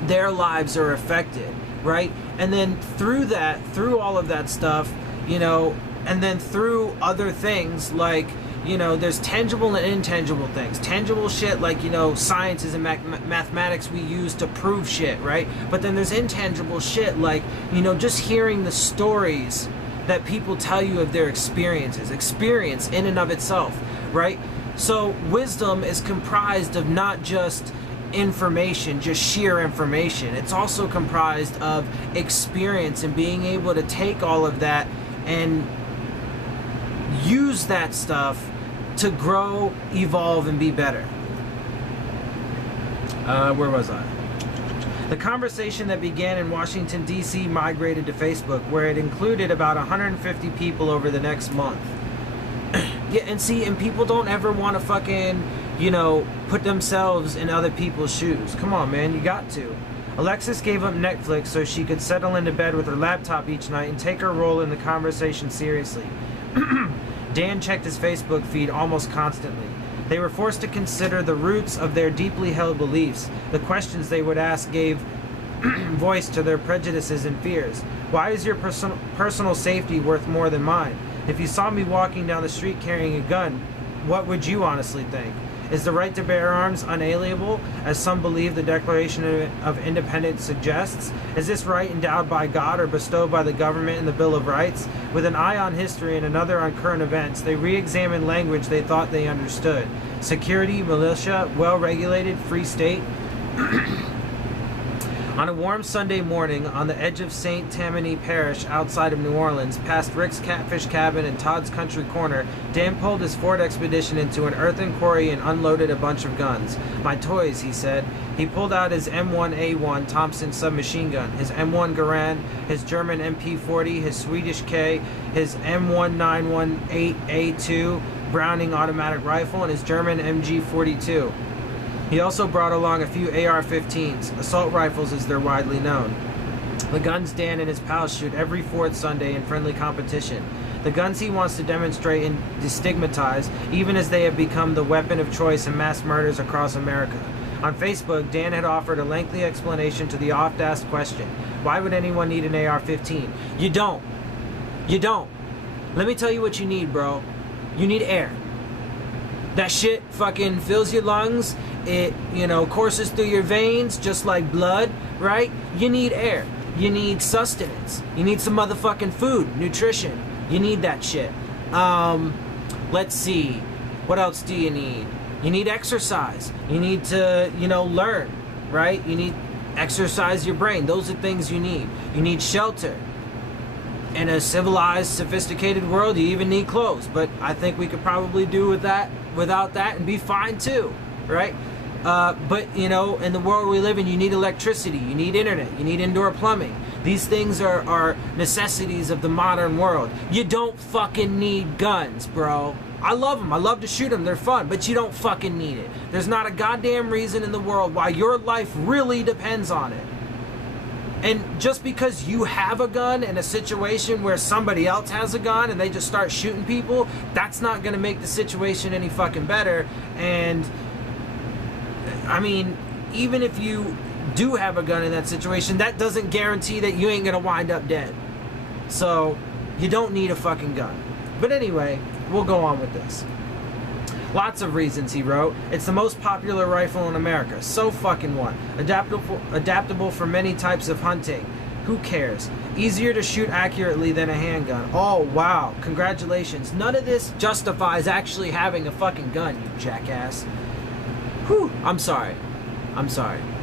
their lives are affected, right? And then through that, through all of that stuff, you know, and then through other things like, you know, there's tangible and intangible things. Tangible shit like, you know, sciences and mathematics we use to prove shit, right? But then there's intangible shit like, you know, just hearing the stories that people tell you of their experiences. Experience in and of itself, right? So wisdom is comprised of not just information, just sheer information. It's also comprised of experience and being able to take all of that and use that stuff to grow, evolve, and be better. Where was I? The conversation that began in Washington, D.C. migrated to Facebook, where it included about 150 people over the next month. Yeah, and see, and people don't ever want to fucking, you know, put themselves in other people's shoes. Come on, man, you got to. Alexis gave up Netflix so she could settle into bed with her laptop each night and take her role in the conversation seriously. Dan checked his Facebook feed almost constantly. They were forced to consider the roots of their deeply held beliefs. The questions they would ask gave voice to their prejudices and fears. Why is your personal safety worth more than mine? If you saw me walking down the street carrying a gun, what would you honestly think? Is the right to bear arms unalienable, as some believe the Declaration of Independence suggests? Is this right endowed by God or bestowed by the government in the Bill of Rights? With an eye on history and another on current events, they re-examined language they thought they understood. Security, militia, well-regulated, free state. On a warm Sunday morning, on the edge of St. Tammany Parish outside of New Orleans, past Rick's Catfish Cabin and Todd's Country Corner, Dan pulled his Ford Expedition into an earthen quarry and unloaded a bunch of guns. My toys, he said. He pulled out his M1A1 Thompson submachine gun, his M1 Garand, his German MP40, his Swedish K, his M1918A2 Browning automatic rifle, and his German MG42. He also brought along a few AR-15s, assault rifles as they're widely known. The guns Dan and his pals shoot every fourth Sunday in friendly competition. The guns he wants to demonstrate and destigmatize, even as they have become the weapon of choice in mass murders across America. On Facebook, Dan had offered a lengthy explanation to the oft-asked question, why would anyone need an AR-15? You don't. You don't. Let me tell you what you need, bro. You need air. That shit fucking fills your lungs. It, courses through your veins just like blood, right? You need air. You need sustenance. You need some motherfucking food, nutrition. You need that shit. Let's see. What else do you need? You need exercise. You need to, learn, right? You need exercise your brain. Those are things you need. You need shelter. In a civilized, sophisticated world, you even need clothes. But I think we could probably do without that and be fine too, right? But, in the world we live in, you need electricity, you need internet, you need indoor plumbing. These things are necessities of the modern world. You don't fucking need guns, bro. I love them. I love to shoot them. They're fun. But you don't fucking need it. There's not a goddamn reason in the world why your life really depends on it. And just because you have a gun in a situation where somebody else has a gun and they just start shooting people, that's not going to make the situation any fucking better. And I mean, even if you do have a gun in that situation, that doesn't guarantee that you ain't going to wind up dead. So you don't need a fucking gun. But anyway, we'll go on with this. Lots of reasons, he wrote. It's the most popular rifle in America. So fucking what? Adaptable for many types of hunting. Who cares? Easier to shoot accurately than a handgun. Oh, wow. Congratulations. None of this justifies actually having a fucking gun, you jackass. Whew. I'm sorry.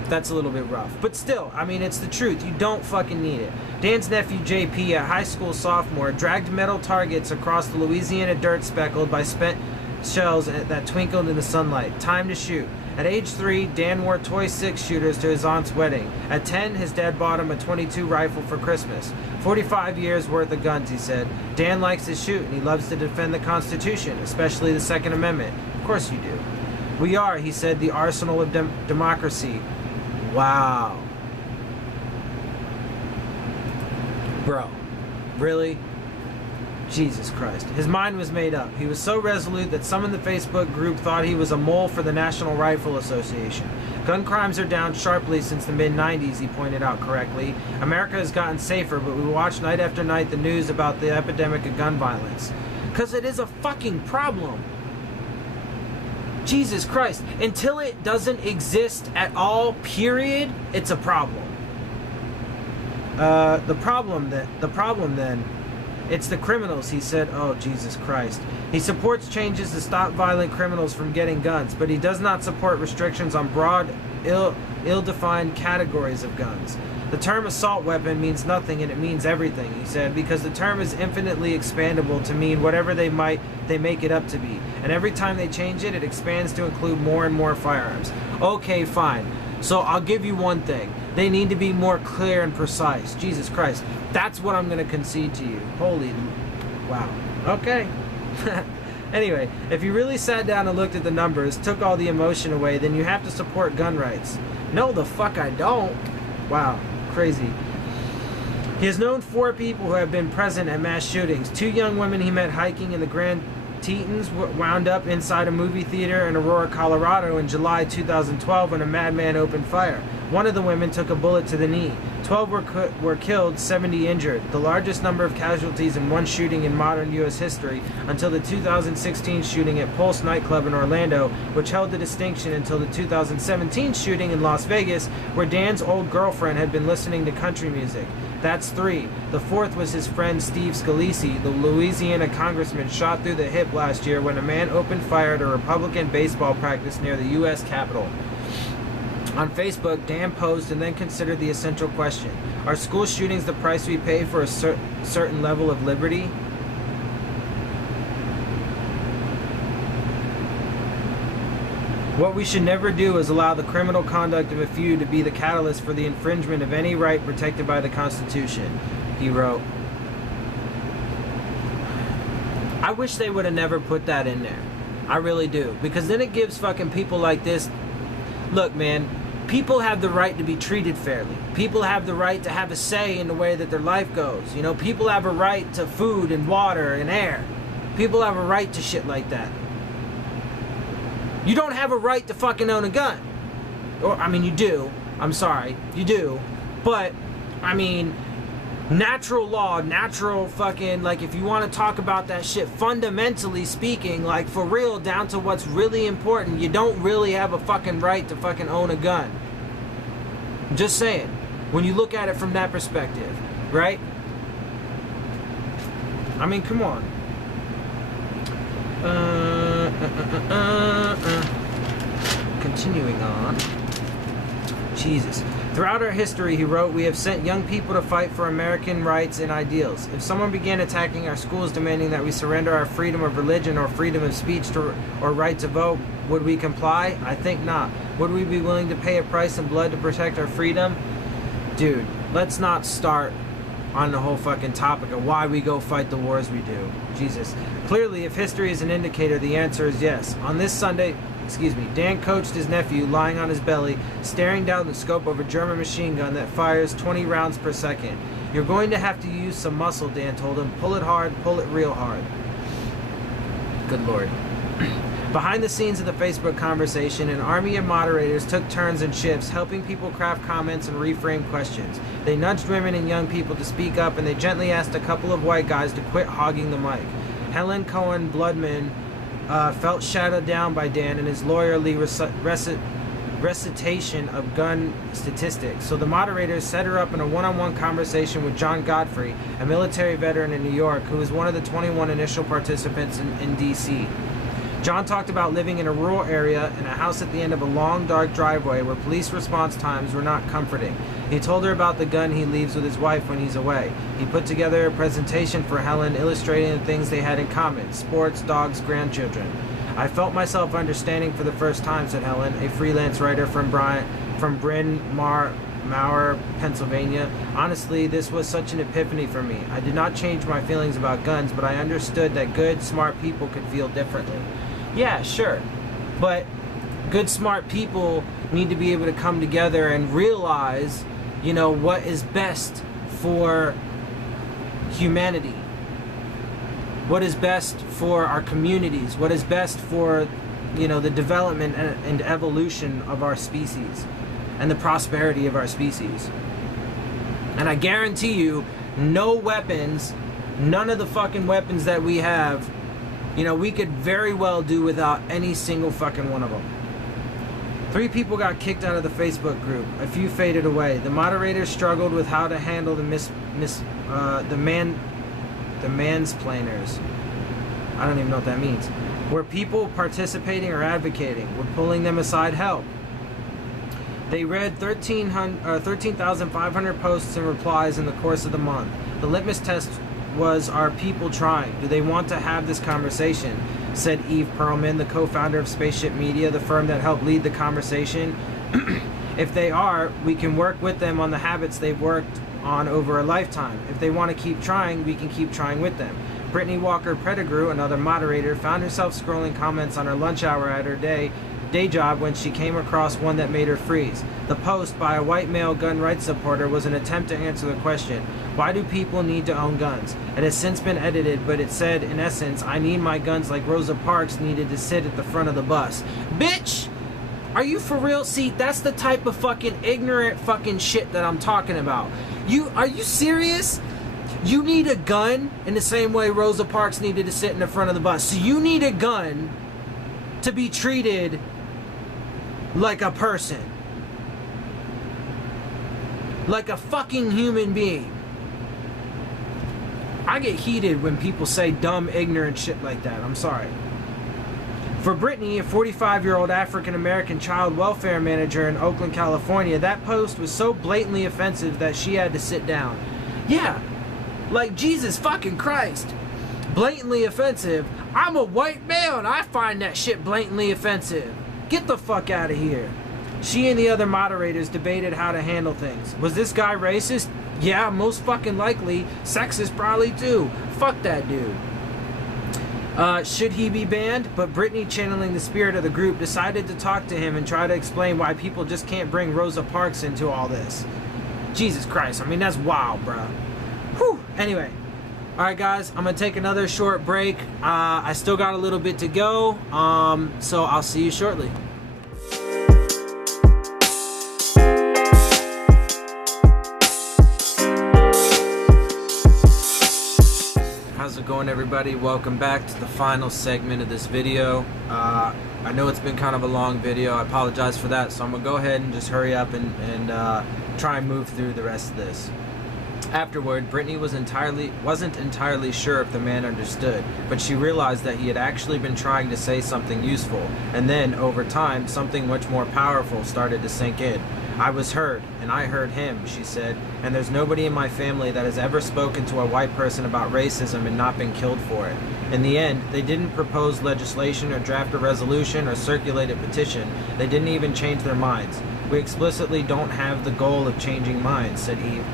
That's a little bit rough. But still, I mean, it's the truth. You don't fucking need it. Dan's nephew, JP, a high school sophomore, dragged metal targets across the Louisiana dirt speckled by spent shells that twinkled in the sunlight. Time to shoot. At age 3, Dan wore toy 6 shooters to his aunt's wedding. At 10, his dad bought him a .22 rifle for Christmas. 45 years worth of guns, he said. Dan likes to shoot and he loves to defend the Constitution, especially the Second Amendment. Of course you do. We are, he said, the arsenal of democracy. Wow. Bro. Really? Jesus Christ. His mind was made up. He was so resolute that some in the Facebook group thought he was a mole for the National Rifle Association. Gun crimes are down sharply since the mid-90s, he pointed out correctly. America has gotten safer, but we watch night after night the news about the epidemic of gun violence. Because it is a fucking problem. Jesus Christ. Until it doesn't exist at all, period, it's a problem. The problem then, it's the criminals, he said. Oh, Jesus Christ. He supports changes to stop violent criminals from getting guns, but he does not support restrictions on broad, ill-defined categories of guns. The term assault weapon means nothing and it means everything, he said, because the term is infinitely expandable to mean whatever they make it up to be. And every time they change it, it expands to include more and more firearms. Okay, fine. So I'll give you one thing. They need to be more clear and precise. Jesus Christ. That's what I'm going to concede to you. Holy... Wow. Okay. Anyway, if you really sat down and looked at the numbers, took all the emotion away, then you have to support gun rights. No, the fuck I don't. Wow. Crazy. He has known 4 people who have been present at mass shootings. 2 young women he met hiking in the Grand Tetons wound up inside a movie theater in Aurora, Colorado in July 2012 when a madman opened fire. One of the women took a bullet to the knee. 12 were killed, 70 injured, the largest number of casualties in one shooting in modern U.S. history until the 2016 shooting at Pulse nightclub in Orlando, which held the distinction until the 2017 shooting in Las Vegas, where Dan's old girlfriend had been listening to country music. That's 3. The 4th was his friend Steve Scalise, the Louisiana congressman shot through the hip last year when a man opened fire at a Republican baseball practice near the U.S. Capitol. On Facebook, Dan posed and then considered the essential question. Are school shootings the price we pay for a certain level of liberty? What we should never do is allow the criminal conduct of a few to be the catalyst for the infringement of any right protected by the Constitution, he wrote. I wish they would have never put that in there. I really do. Because then it gives fucking people like this... Look, man, people have the right to be treated fairly. People have the right to have a say in the way that their life goes. You know, people have a right to food and water and air. People have a right to shit like that. You don't have a right to fucking own a gun. Or, I mean, you do. I'm sorry. You do. But, I mean, natural law, natural fucking, like, if you want to talk about that shit, fundamentally speaking, like, for real, down to what's really important, you don't really have a fucking right to fucking own a gun. Just saying. When you look at it from that perspective, right? I mean, come on. Continuing on. Jesus. Throughout our history, he wrote, we have sent young people to fight for American rights and ideals. If someone began attacking our schools demanding that we surrender our freedom of religion or freedom of speech or right to vote, would we comply? I think not. Would we be willing to pay a price in blood to protect our freedom? Dude, let's not start on the whole fucking topic of why we go fight the wars we do. Jesus. Clearly, if history is an indicator, the answer is yes. On this Sunday, Dan coached his nephew lying on his belly, staring down the scope of a German machine gun that fires 20 rounds per second. You're going to have to use some muscle, Dan told him. Pull it hard, pull it real hard. Good Lord. Behind the scenes of the Facebook conversation, an army of moderators took turns in shifts, helping people craft comments and reframe questions. They nudged women and young people to speak up, and they gently asked a couple of white guys to quit hogging the mic. Helen Cohen Bloodman felt shadowed down by Dan and his lawyerly recitation of gun statistics. So the moderators set her up in a one-on-one conversation with John Godfrey, a military veteran in New York, who was one of the 21 initial participants in D.C. John talked about living in a rural area in a house at the end of a long, dark driveway where police response times were not comforting. He told her about the gun he leaves with his wife when he's away. He put together a presentation for Helen illustrating the things they had in common: sports, dogs, grandchildren. I felt myself understanding for the first time, said Helen, a freelance writer from Bryn Mawr, Pennsylvania. Honestly, this was such an epiphany for me. I did not change my feelings about guns, but I understood that good, smart people could feel differently. Yeah, sure. But good, smart people need to be able to come together and realize, you know, what is best for humanity. What is best for our communities. What is best for, you know, the development and evolution of our species and the prosperity of our species. And I guarantee you, no weapons, none of the fucking weapons that we have, you know, we could very well do without any single fucking one of them. 3 people got kicked out of the Facebook group. A few faded away. The moderators struggled with how to handle the mansplainers. I don't even know what that means. Were people participating or advocating? Would pulling them aside help? They read 13,500 posts and replies in the course of the month. The litmus test was, are people trying? Do they want to have this conversation? Said Eve Perlman, the co-founder of Spaceship Media, the firm that helped lead the conversation. If they are, we can work with them on the habits they've worked on over a lifetime. If they want to keep trying, we can keep trying with them. Brittany Walker Pettigrew, another moderator, found herself scrolling comments on her lunch hour at her day job when she came across one that made her freeze. The post by a white male gun rights supporter was an attempt to answer the question, why do people need to own guns? It has since been edited, but it said, in essence, I need my guns like Rosa Parks needed to sit at the front of the bus. Bitch! Are you for real? See, that's the type of fucking ignorant fucking shit that I'm talking about. Are you serious? You need a gun in the same way Rosa Parks needed to sit in the front of the bus. So you need a gun to be treated like a person. Like a fucking human being. I get heated when people say dumb, ignorant shit like that. I'm sorry. For Brittany, a 45-year-old African-American child welfare manager in Oakland, California, that post was so blatantly offensive that she had to sit down. Yeah, like Jesus fucking Christ. Blatantly offensive. I'm a white male and I find that shit blatantly offensive. Get the fuck out of here. She and the other moderators debated how to handle things. Was this guy racist? Yeah, most fucking likely. Sexist probably too. Fuck that dude. Should he be banned? But Brittany, channeling the spirit of the group, decided to talk to him and try to explain why people just can't bring Rosa Parks into all this. Jesus Christ. I mean, that's wild, bro. Whew. Anyway. Alright guys, I'm going to take another short break. I still got a little bit to go, so I'll see you shortly. How's it going, everybody? Welcome back to the final segment of this video. I know it's been kind of a long video. I apologize for that, so I'm gonna go ahead and just hurry up and try and move through the rest of this. Afterward, Brittany wasn't entirely sure if the man understood, but she realized that he had actually been trying to say something useful, and then, over time, something much more powerful started to sink in. I was heard, and I heard him, she said, and there's nobody in my family that has ever spoken to a white person about racism and not been killed for it. In the end, they didn't propose legislation or draft a resolution or circulate a petition. They didn't even change their minds. We explicitly don't have the goal of changing minds, said Eve.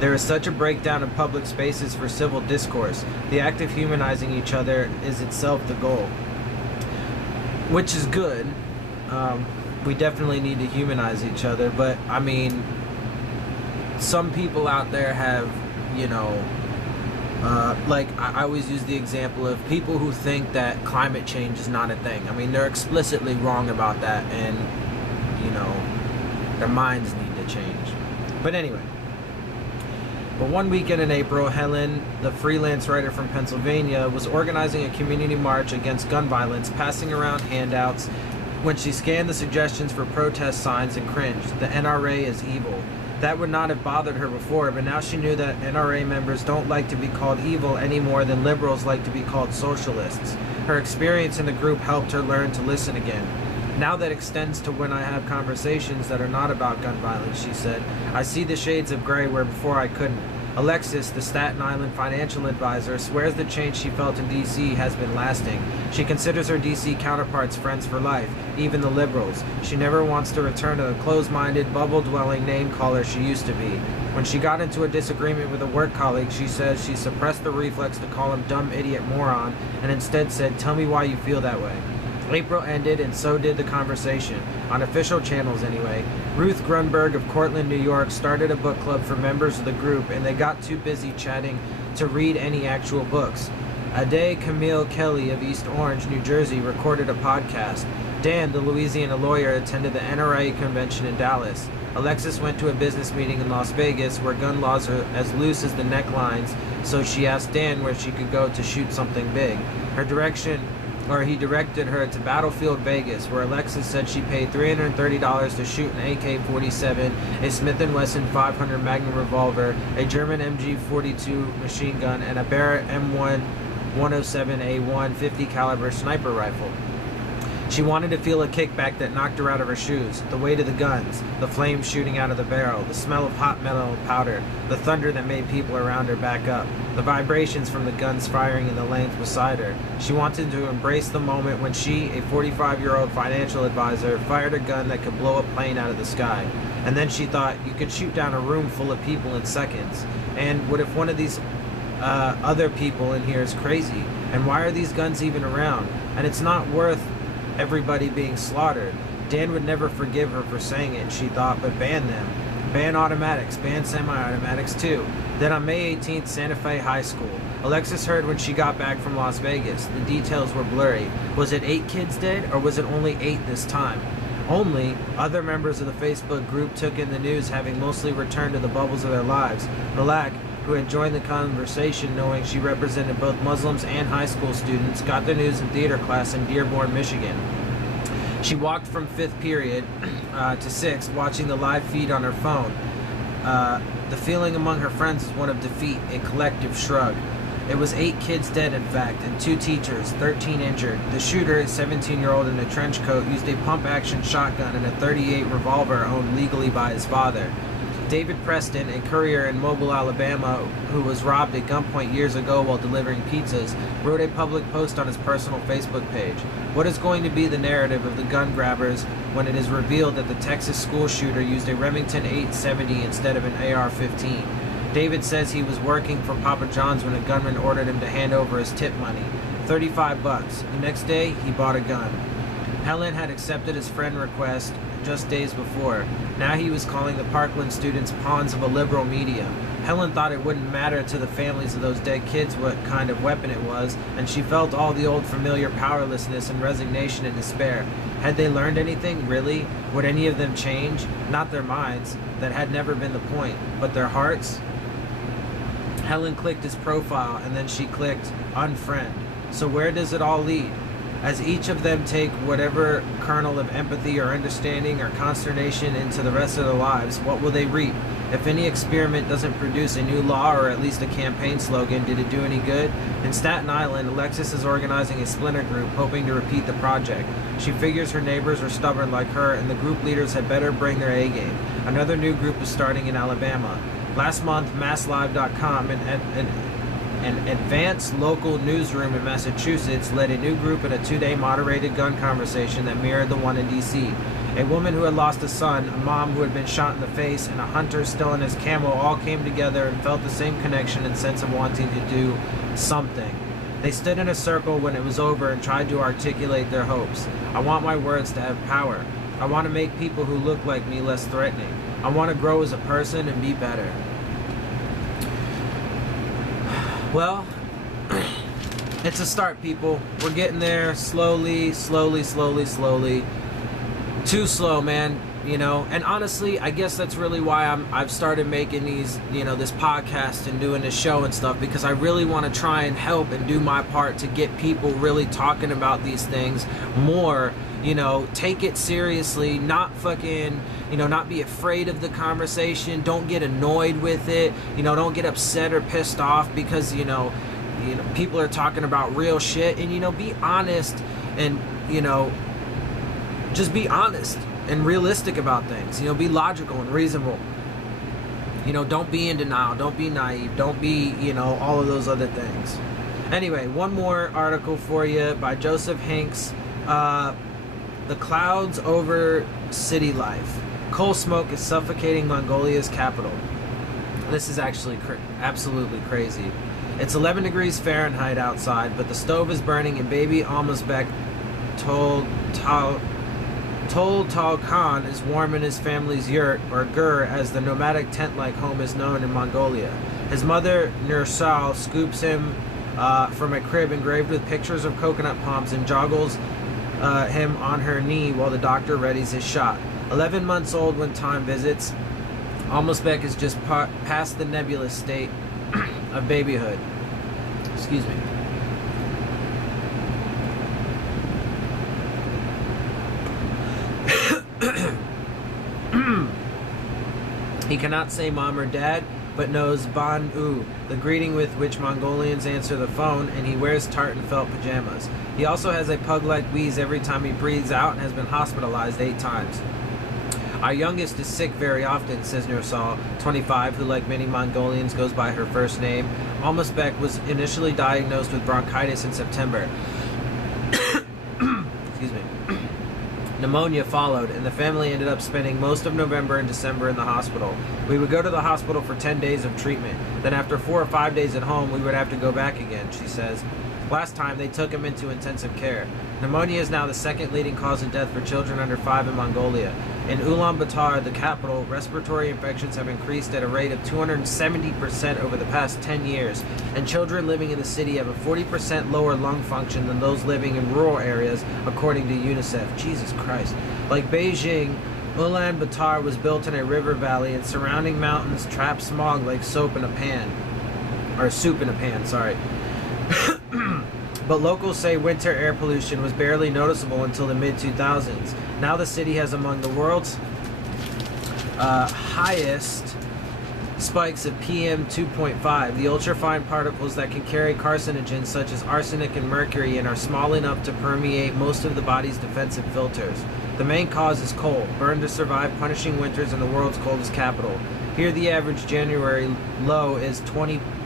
There is such a breakdown in public spaces for civil discourse. The act of humanizing each other is itself the goal. Which is good. We definitely need to humanize each other, but I mean, some people out there have, like I always use the example of people who think that climate change is not a thing. I mean, they're explicitly wrong about that, and, their minds need to change. But anyway. But one weekend in April, Helen, the freelance writer from Pennsylvania, was organizing a community march against gun violence, passing around handouts. When she scanned the suggestions for protest signs and cringed, the NRA is evil. That would not have bothered her before, but now she knew that NRA members don't like to be called evil any more than liberals like to be called socialists. Her experience in the group helped her learn to listen again. Now that extends to when I have conversations that are not about gun violence, she said. I see the shades of gray where before I couldn't. Alexis, the Staten Island financial advisor, swears the change she felt in D.C. has been lasting. She considers her D.C. counterparts friends for life, even the liberals. She never wants to return to the closed-minded, bubble-dwelling name-caller she used to be. When she got into a disagreement with a work colleague, she says she suppressed the reflex to call him dumb idiot moron, and instead said, "Tell me why you feel that way." April ended, and so did the conversation, on official channels anyway. Ruth Grunberg of Cortland, New York, started a book club for members of the group, and they got too busy chatting to read any actual books. Ade Camille Kelly of East Orange, New Jersey, recorded a podcast. Dan, the Louisiana lawyer, attended the NRA convention in Dallas. Alexis went to a business meeting in Las Vegas where gun laws are as loose as the necklines, so she asked Dan where she could go to shoot something big. He directed her to Battlefield Vegas, where Alexis said she paid $330 to shoot an AK-47, a Smith & Wesson 500 Magnum revolver, a German MG-42 machine gun, and a Barrett M1 107A1 50 caliber sniper rifle. She wanted to feel a kickback that knocked her out of her shoes, the weight of the guns, the flames shooting out of the barrel, the smell of hot metal powder, the thunder that made people around her back up, the vibrations from the guns firing in the lanes beside her. She wanted to embrace the moment when she, a 45-year-old financial advisor, fired a gun that could blow a plane out of the sky. And then she thought, you could shoot down a room full of people in seconds. And what if one of these other people in here is crazy? And why are these guns even around? And it's not worth everybody being slaughtered. Dan would never forgive her for saying it, she thought, but ban them. Ban automatics, ban semi-automatics too. Then on May 18th, Santa Fe High School. Alexis heard when she got back from Las Vegas. The details were blurry. Was it 8 kids dead, or was it only 8 this time? Only, other members of the Facebook group took in the news, having mostly returned to the bubbles of their lives. Malak, who had joined the conversation knowing she represented both Muslims and high school students, got the news in theater class in Dearborn, Michigan. She walked from 5th period to 6th, watching the live feed on her phone. The feeling among her friends was one of defeat, a collective shrug. It was 8 kids dead, in fact, and 2 teachers, 13 injured. The shooter, a 17-year-old in a trench coat, used a pump-action shotgun and a .38 revolver owned legally by his father. David Preston, a courier in Mobile, Alabama, who was robbed at gunpoint years ago while delivering pizzas, wrote a public post on his personal Facebook page. What is going to be the narrative of the gun grabbers when it is revealed that the Texas school shooter used a Remington 870 instead of an AR-15? David says he was working for Papa John's when a gunman ordered him to hand over his tip money, $35. The next day, he bought a gun. Helen had accepted his friend request just days before. Now he was calling the Parkland students pawns of a liberal media. Helen thought it wouldn't matter to the families of those dead kids what kind of weapon it was, and she felt all the old familiar powerlessness and resignation and despair. Had they learned anything, really? Would any of them change? Not their minds. That had never been the point. But their hearts? Helen clicked his profile, and then she clicked unfriend. So where does it all lead? As each of them take whatever kernel of empathy or understanding or consternation into the rest of their lives, what will they reap? If any experiment doesn't produce a new law or at least a campaign slogan, did it do any good? In Staten Island, Alexis is organizing a splinter group, hoping to repeat the project. She figures her neighbors are stubborn like her, and the group leaders had better bring their A game. Another new group is starting in Alabama. Last month, MassLive.com, an advanced local newsroom in Massachusetts, led a new group in a 2-day moderated gun conversation that mirrored the one in D.C. A woman who had lost a son, a mom who had been shot in the face, and a hunter still in his camo all came together and felt the same connection and sense of wanting to do something. They stood in a circle when it was over and tried to articulate their hopes. I want my words to have power. I want to make people who look like me less threatening. I want to grow as a person and be better. Well, it's a start, people. We're getting there slowly. Too slow, man, you know. And honestly, I guess that's really why I've started making these, you know, this podcast and doing this show and stuff, because I really want to try and help and do my part to get people really talking about these things more. You know, take it seriously, not fucking, you know, not be afraid of the conversation. Don't get annoyed with it. You know, don't get upset or pissed off because, you know, people are talking about real shit. And, you know, be honest and, you know, just be honest and realistic about things. You know, be logical and reasonable. You know, don't be in denial. Don't be naive. Don't be, you know, all of those other things. Anyway, one more article for you by Joseph Hanks. The clouds over city life. Coal smoke is suffocating Mongolia's capital. This is actually absolutely crazy. It's 11 degrees Fahrenheit outside, but the stove is burning and baby Almazbek Tol Khan is warm in his family's yurt, or gur as the nomadic tent-like home is known in Mongolia. His mother, Nursal, scoops him from a crib engraved with pictures of coconut palms and joggles him on her knee while the doctor readies his shot. 11 months old when time visits, Almazbek is just past the nebulous state of babyhood. Excuse me. He cannot say mom or dad, but knows Ban U, the greeting with which Mongolians answer the phone, and he wears tartan felt pajamas. He also has a pug-like wheeze every time he breathes out and has been hospitalized 8 times. Our youngest is sick very often, says Nursal, 25, who like many Mongolians goes by her first name. Almazbek was initially diagnosed with bronchitis in September. Excuse me. Pneumonia followed, and the family ended up spending most of November and December in the hospital. We would go to the hospital for 10 days of treatment. Then after 4 or 5 days at home, we would have to go back again, she says. Last time, they took him into intensive care. Pneumonia is now the second leading cause of death for children under 5 in Mongolia. In Ulaanbaatar, the capital, respiratory infections have increased at a rate of 270% over the past 10 years, and children living in the city have a 40% lower lung function than those living in rural areas, according to UNICEF. Jesus Christ. Like Beijing, Ulaanbaatar was built in a river valley, and surrounding mountains trap smog like soap in a pan. Or soup in a pan, sorry. But locals say winter air pollution was barely noticeable until the mid-2000s. Now the city has among the world's highest spikes of PM 2.5, the ultrafine particles that can carry carcinogens such as arsenic and mercury and are small enough to permeate most of the body's defensive filters. The main cause is coal, burned to survive punishing winters in the world's coldest capital. Here the average January low is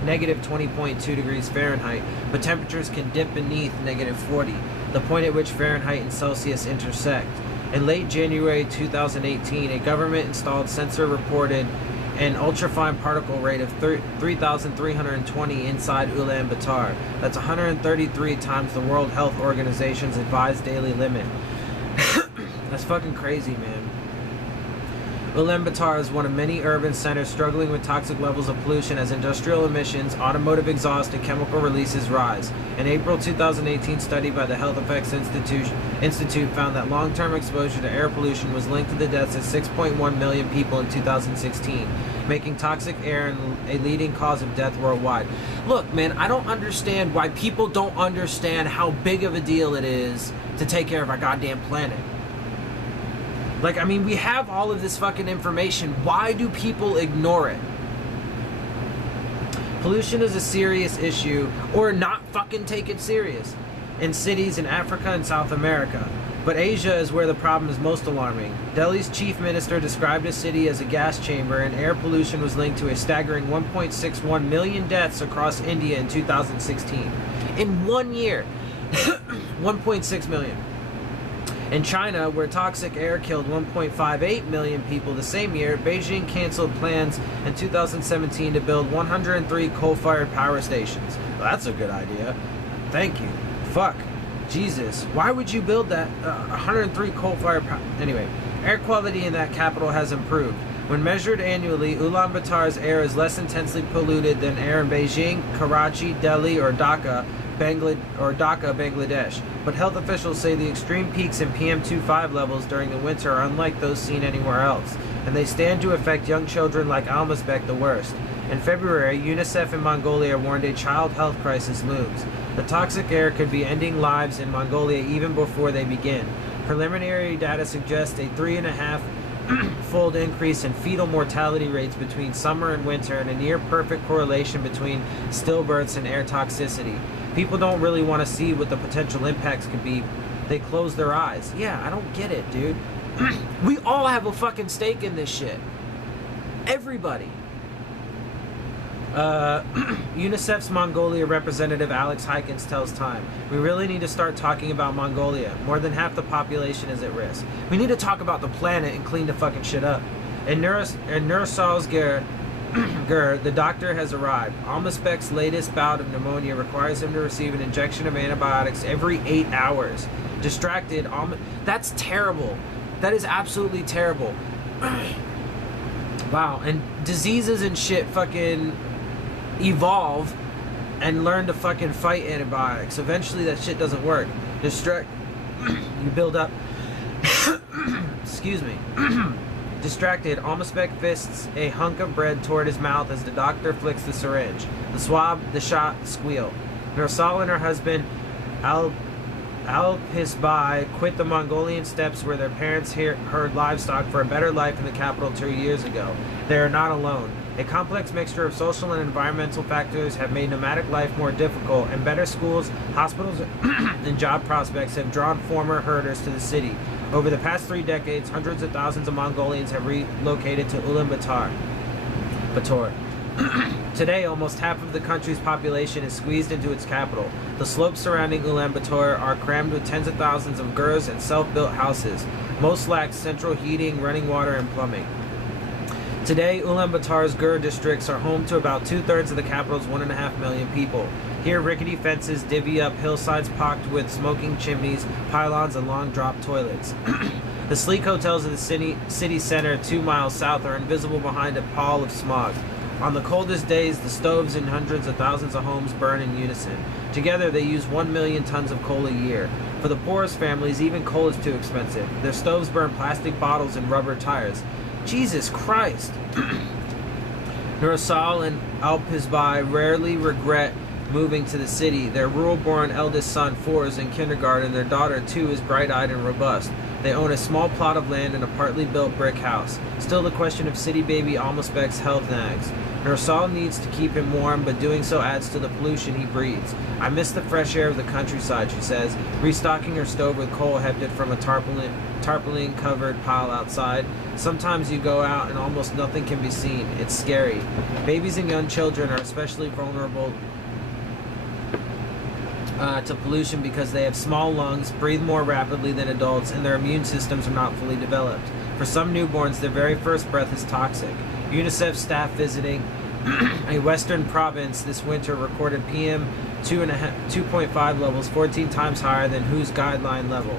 negative 20.2 degrees Fahrenheit, but temperatures can dip beneath negative 40, the point at which Fahrenheit and Celsius intersect. In late January 2018, a government-installed sensor reported an ultrafine particle rate of 3,320 inside Ulaanbaatar. That's 133 times the World Health Organization's advised daily limit. That's fucking crazy, man. Ulaanbaatar is one of many urban centers struggling with toxic levels of pollution as industrial emissions, automotive exhaust, and chemical releases rise. An April 2018 study by the Health Effects Institute found that long-term exposure to air pollution was linked to the deaths of 6.1 million people in 2016, making toxic air a leading cause of death worldwide. Look, man, I don't understand why people don't understand how big of a deal it is to take care of our goddamn planet. Like, I mean, we have all of this fucking information. Why do people ignore it? Pollution is a serious issue, or not fucking take it serious, in cities in Africa and South America. But Asia is where the problem is most alarming. Delhi's chief minister described a city as a gas chamber, and air pollution was linked to a staggering 1.61 million deaths across India in 2016. In 1 year, 1.6 million. In China, where toxic air killed 1.58 million people the same year, Beijing canceled plans in 2017 to build 103 coal-fired power stations. Well, that's a good idea. Thank you. Fuck. Jesus. Why would you build that? 103 coal-fired power... Anyway, air quality in that capital has improved. When measured annually, Ulaanbaatar's air is less intensely polluted than air in Beijing, Karachi, Delhi, or Dhaka, Bangladesh. But health officials say the extreme peaks in PM2.5 levels during the winter are unlike those seen anywhere else, and they stand to affect young children like Almasbek the worst. In February, UNICEF in Mongolia warned a child health crisis looms. The toxic air could be ending lives in Mongolia even before they begin. Preliminary data suggests a 3.5-fold increase in fetal mortality rates between summer and winter, and a near-perfect correlation between stillbirths and air toxicity. People don't really want to see what the potential impacts could be. They close their eyes. Yeah, I don't get it, dude. We all have a fucking stake in this shit. Everybody. UNICEF's Mongolia representative Alex Hykins tells Time, "We really need to start talking about Mongolia. More than half the population is at risk. We need to talk about the planet and clean the fucking shit up." In Nursalsgir, the doctor has arrived. Almasbek's latest bout of pneumonia requires him to receive an injection of antibiotics every 8 hours. Distracted, that's terrible. That is absolutely terrible. Wow, and diseases and shit fucking evolve and learn to fucking fight antibiotics. Eventually that shit doesn't work. You build up excuse me. Distracted, Almasbek fists a hunk of bread toward his mouth as the doctor flicks the syringe. The swab, the shot, the squeal. Nursal and her husband Alpisbai quit the Mongolian steppes where their parents herd livestock for a better life in the capital 2 years ago. They are not alone. A complex mixture of social and environmental factors have made nomadic life more difficult, and better schools, hospitals, and job prospects have drawn former herders to the city. Over the past 3 decades, hundreds of thousands of Mongolians have relocated to Ulaanbaatar. Today, almost half of the country's population is squeezed into its capital. The slopes surrounding Ulaanbaatar are crammed with tens of thousands of gurs and self-built houses. Most lack central heating, running water, and plumbing. Today, Ulaanbaatar's Gur districts are home to about 2/3 of the capital's 1.5 million people. Here, rickety fences divvy up hillsides pocked with smoking chimneys, pylons, and long drop toilets. The sleek hotels of the city center 2 miles south are invisible behind a pall of smog. On the coldest days, the stoves in hundreds of thousands of homes burn in unison. Together, they use 1 million tons of coal a year. For the poorest families, even coal is too expensive. Their stoves burn plastic bottles and rubber tires. Jesus Christ! Nursal and Alpisbai rarely regret moving to the city. Their rural-born eldest son, 4, is in kindergarten. Their daughter, 2, is bright-eyed and robust. They own a small plot of land and a partly built brick house. Still, the question of city baby Almasbek's health nags. Nursal needs to keep him warm, but doing so adds to the pollution he breathes. "I miss the fresh air of the countryside," she says, restocking her stove with coal hefted from a tarpaulin-covered pile outside. "Sometimes you go out and almost nothing can be seen. It's scary. Babies and young children are especially vulnerable to pollution because they have small lungs, breathe more rapidly than adults, and their immune systems are not fully developed. For some newborns, their very first breath is toxic." UNICEF staff visiting a western province this winter recorded PM 2.5 levels 14 times higher than WHO's guideline level,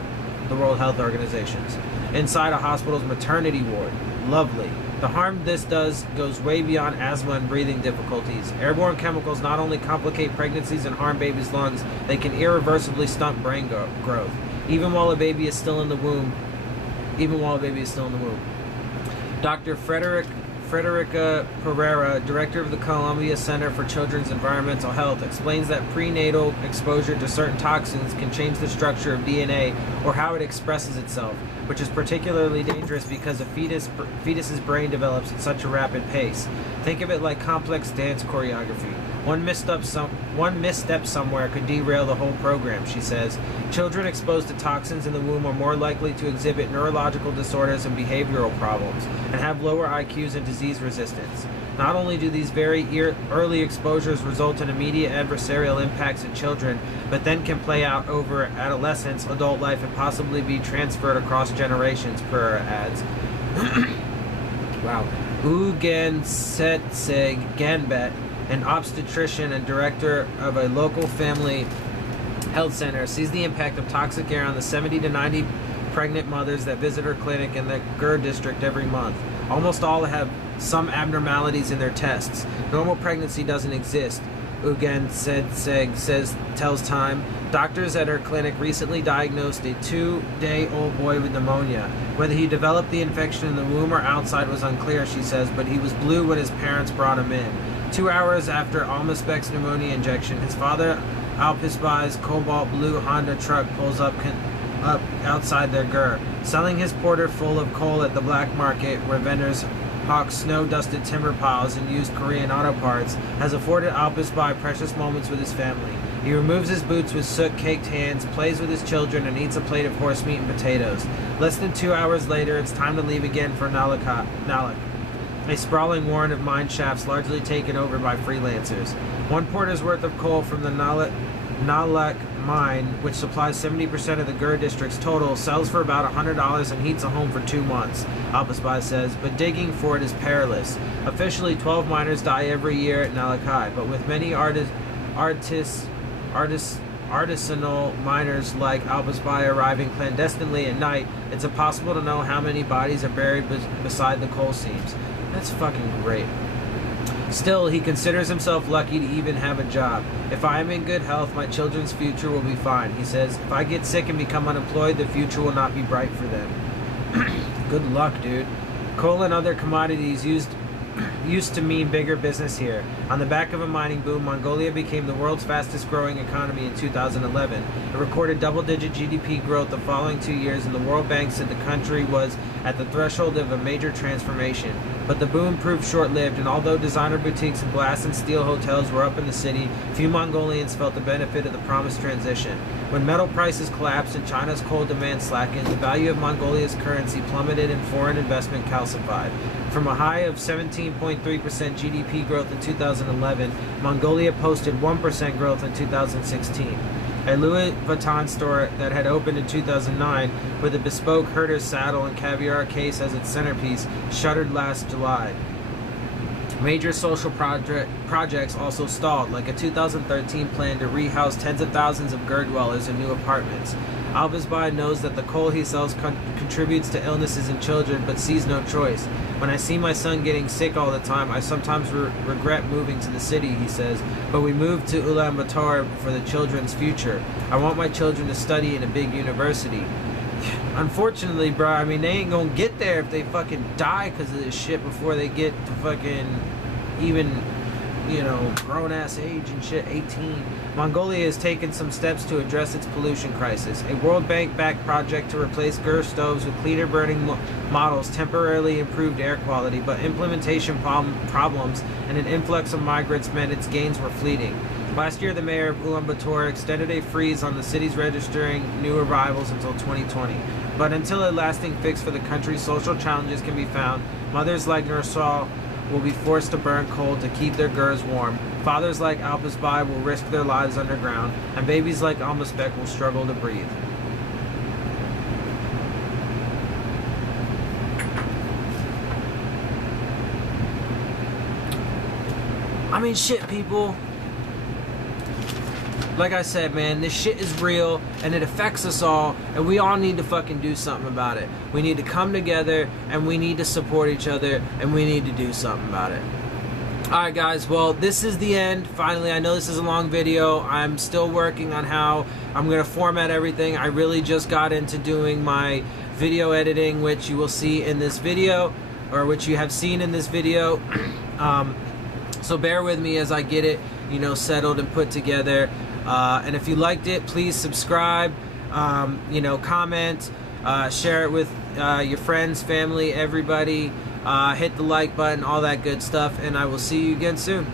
the World Health Organization's, inside a hospital's maternity ward. lovely. The harm this does goes way beyond asthma and breathing difficulties. Airborne chemicals not only complicate pregnancies and harm babies' lungs, they can irreversibly stunt brain growth, even while a baby is still in the womb. Dr. Frederica Pereira, director of the Columbia Center for Children's Environmental Health, explains that prenatal exposure to certain toxins can change the structure of DNA or how it expresses itself, which is particularly dangerous because a fetus's brain develops at such a rapid pace. Think of it like complex dance choreography. One misstep somewhere could derail the whole program, she says. Children exposed to toxins in the womb are more likely to exhibit neurological disorders and behavioral problems, and have lower IQs and disease resistance. Not only do these very early exposures result in immediate adversarial impacts in children, but then can play out over adolescence, adult life, and possibly be transferred across generations, Pereira adds. Wow. Ugen Setseg Ganbet, an obstetrician and director of a local family health center, sees the impact of toxic air on the 70 to 90 pregnant mothers that visit her clinic in the Gur district every month. Almost all have some abnormalities in their tests. Normal pregnancy doesn't exist, Ugen Setseg tells Time. Doctors at her clinic recently diagnosed a 2-day-old boy with pneumonia. Whether he developed the infection in the womb or outside was unclear, she says, but he was blue when his parents brought him in. 2 hours after Almasbek's pneumonia injection, his father Alpisbai's cobalt blue Honda truck pulls up outside their Gur, selling his porter full of coal at the black market where vendors hawk snow-dusted timber piles and used Korean auto parts, has afforded Alpisbai precious moments with his family. He removes his boots with soot-caked hands, plays with his children, and eats a plate of horse meat and potatoes. Less than 2 hours later, it's time to leave again for Nalak, a sprawling warren of mine shafts largely taken over by freelancers. One porter's worth of coal from the Nalak mine, which supplies 70% of the Gur district's total, sells for about $100 and heats a home for 2 months, Alpisbai says, but digging for it is perilous. Officially, 12 miners die every year at Nalakai, but with many artisanal miners like Alpisbai arriving clandestinely at night, it's impossible to know how many bodies are buried beside the coal seams. That's fucking great. Still, he considers himself lucky to even have a job. If I am in good health, my children's future will be fine, he says. If I get sick and become unemployed, the future will not be bright for them. Good luck, dude. Coal and other commodities used to mean bigger business here. On the back of a mining boom, Mongolia became the world's fastest growing economy in 2011. It recorded double-digit GDP growth the following 2 years, and the World Bank said the country was at the threshold of a major transformation. But the boom proved short-lived, and although designer boutiques and glass and steel hotels were up in the city, few Mongolians felt the benefit of the promised transition. When metal prices collapsed and China's coal demand slackened, the value of Mongolia's currency plummeted and foreign investment calcified. From a high of 17.3% GDP growth in 2011, Mongolia posted 1% growth in 2016. A Louis Vuitton store that had opened in 2009 with a bespoke herder's saddle and caviar case as its centerpiece shuttered last July. Major social projects also stalled, like a 2013 plan to rehouse tens of thousands of Gur dwellers in new apartments. Alpisbai knows that the coal he sells contributes to illnesses in children, but sees no choice. When I see my son getting sick all the time, I sometimes regret moving to the city, he says, but we moved to Ulaanbaatar for the children's future. I want my children to study in a big university. Unfortunately, bro, I mean, they ain't gonna get there if they fucking die because of this shit before they get to fucking even, you know, grown-ass age and shit, 18. Mongolia has taken some steps to address its pollution crisis. A World Bank-backed project to replace Gur stoves with cleaner-burning models temporarily improved air quality, but implementation problems and an influx of migrants meant its gains were fleeting. Last year, the mayor of Ulaanbaatar extended a freeze on the city's registering new arrivals until 2020. But until a lasting fix for the country's social challenges can be found, mothers like Nursal will be forced to burn coal to keep their Gurs warm. Fathers like Alpisbai will risk their lives underground, and babies like Almasbek will struggle to breathe. I mean, shit, people. like I said, man, this shit is real and it affects us all, and we all need to fucking do something about it. We need to come together and we need to support each other and we need to do something about it. Alright guys, well, this is the end. Finally, I know this is a long video. I'm still working on how I'm going to format everything. I really just got into doing my video editing, which you will see in this video, or which you have seen in this video. So bear with me as I get it, you know, settled and put together. And if you liked it, please subscribe, you know, comment, share it with your friends, family, everybody. Hit the like button, all that good stuff, and I will see you again soon.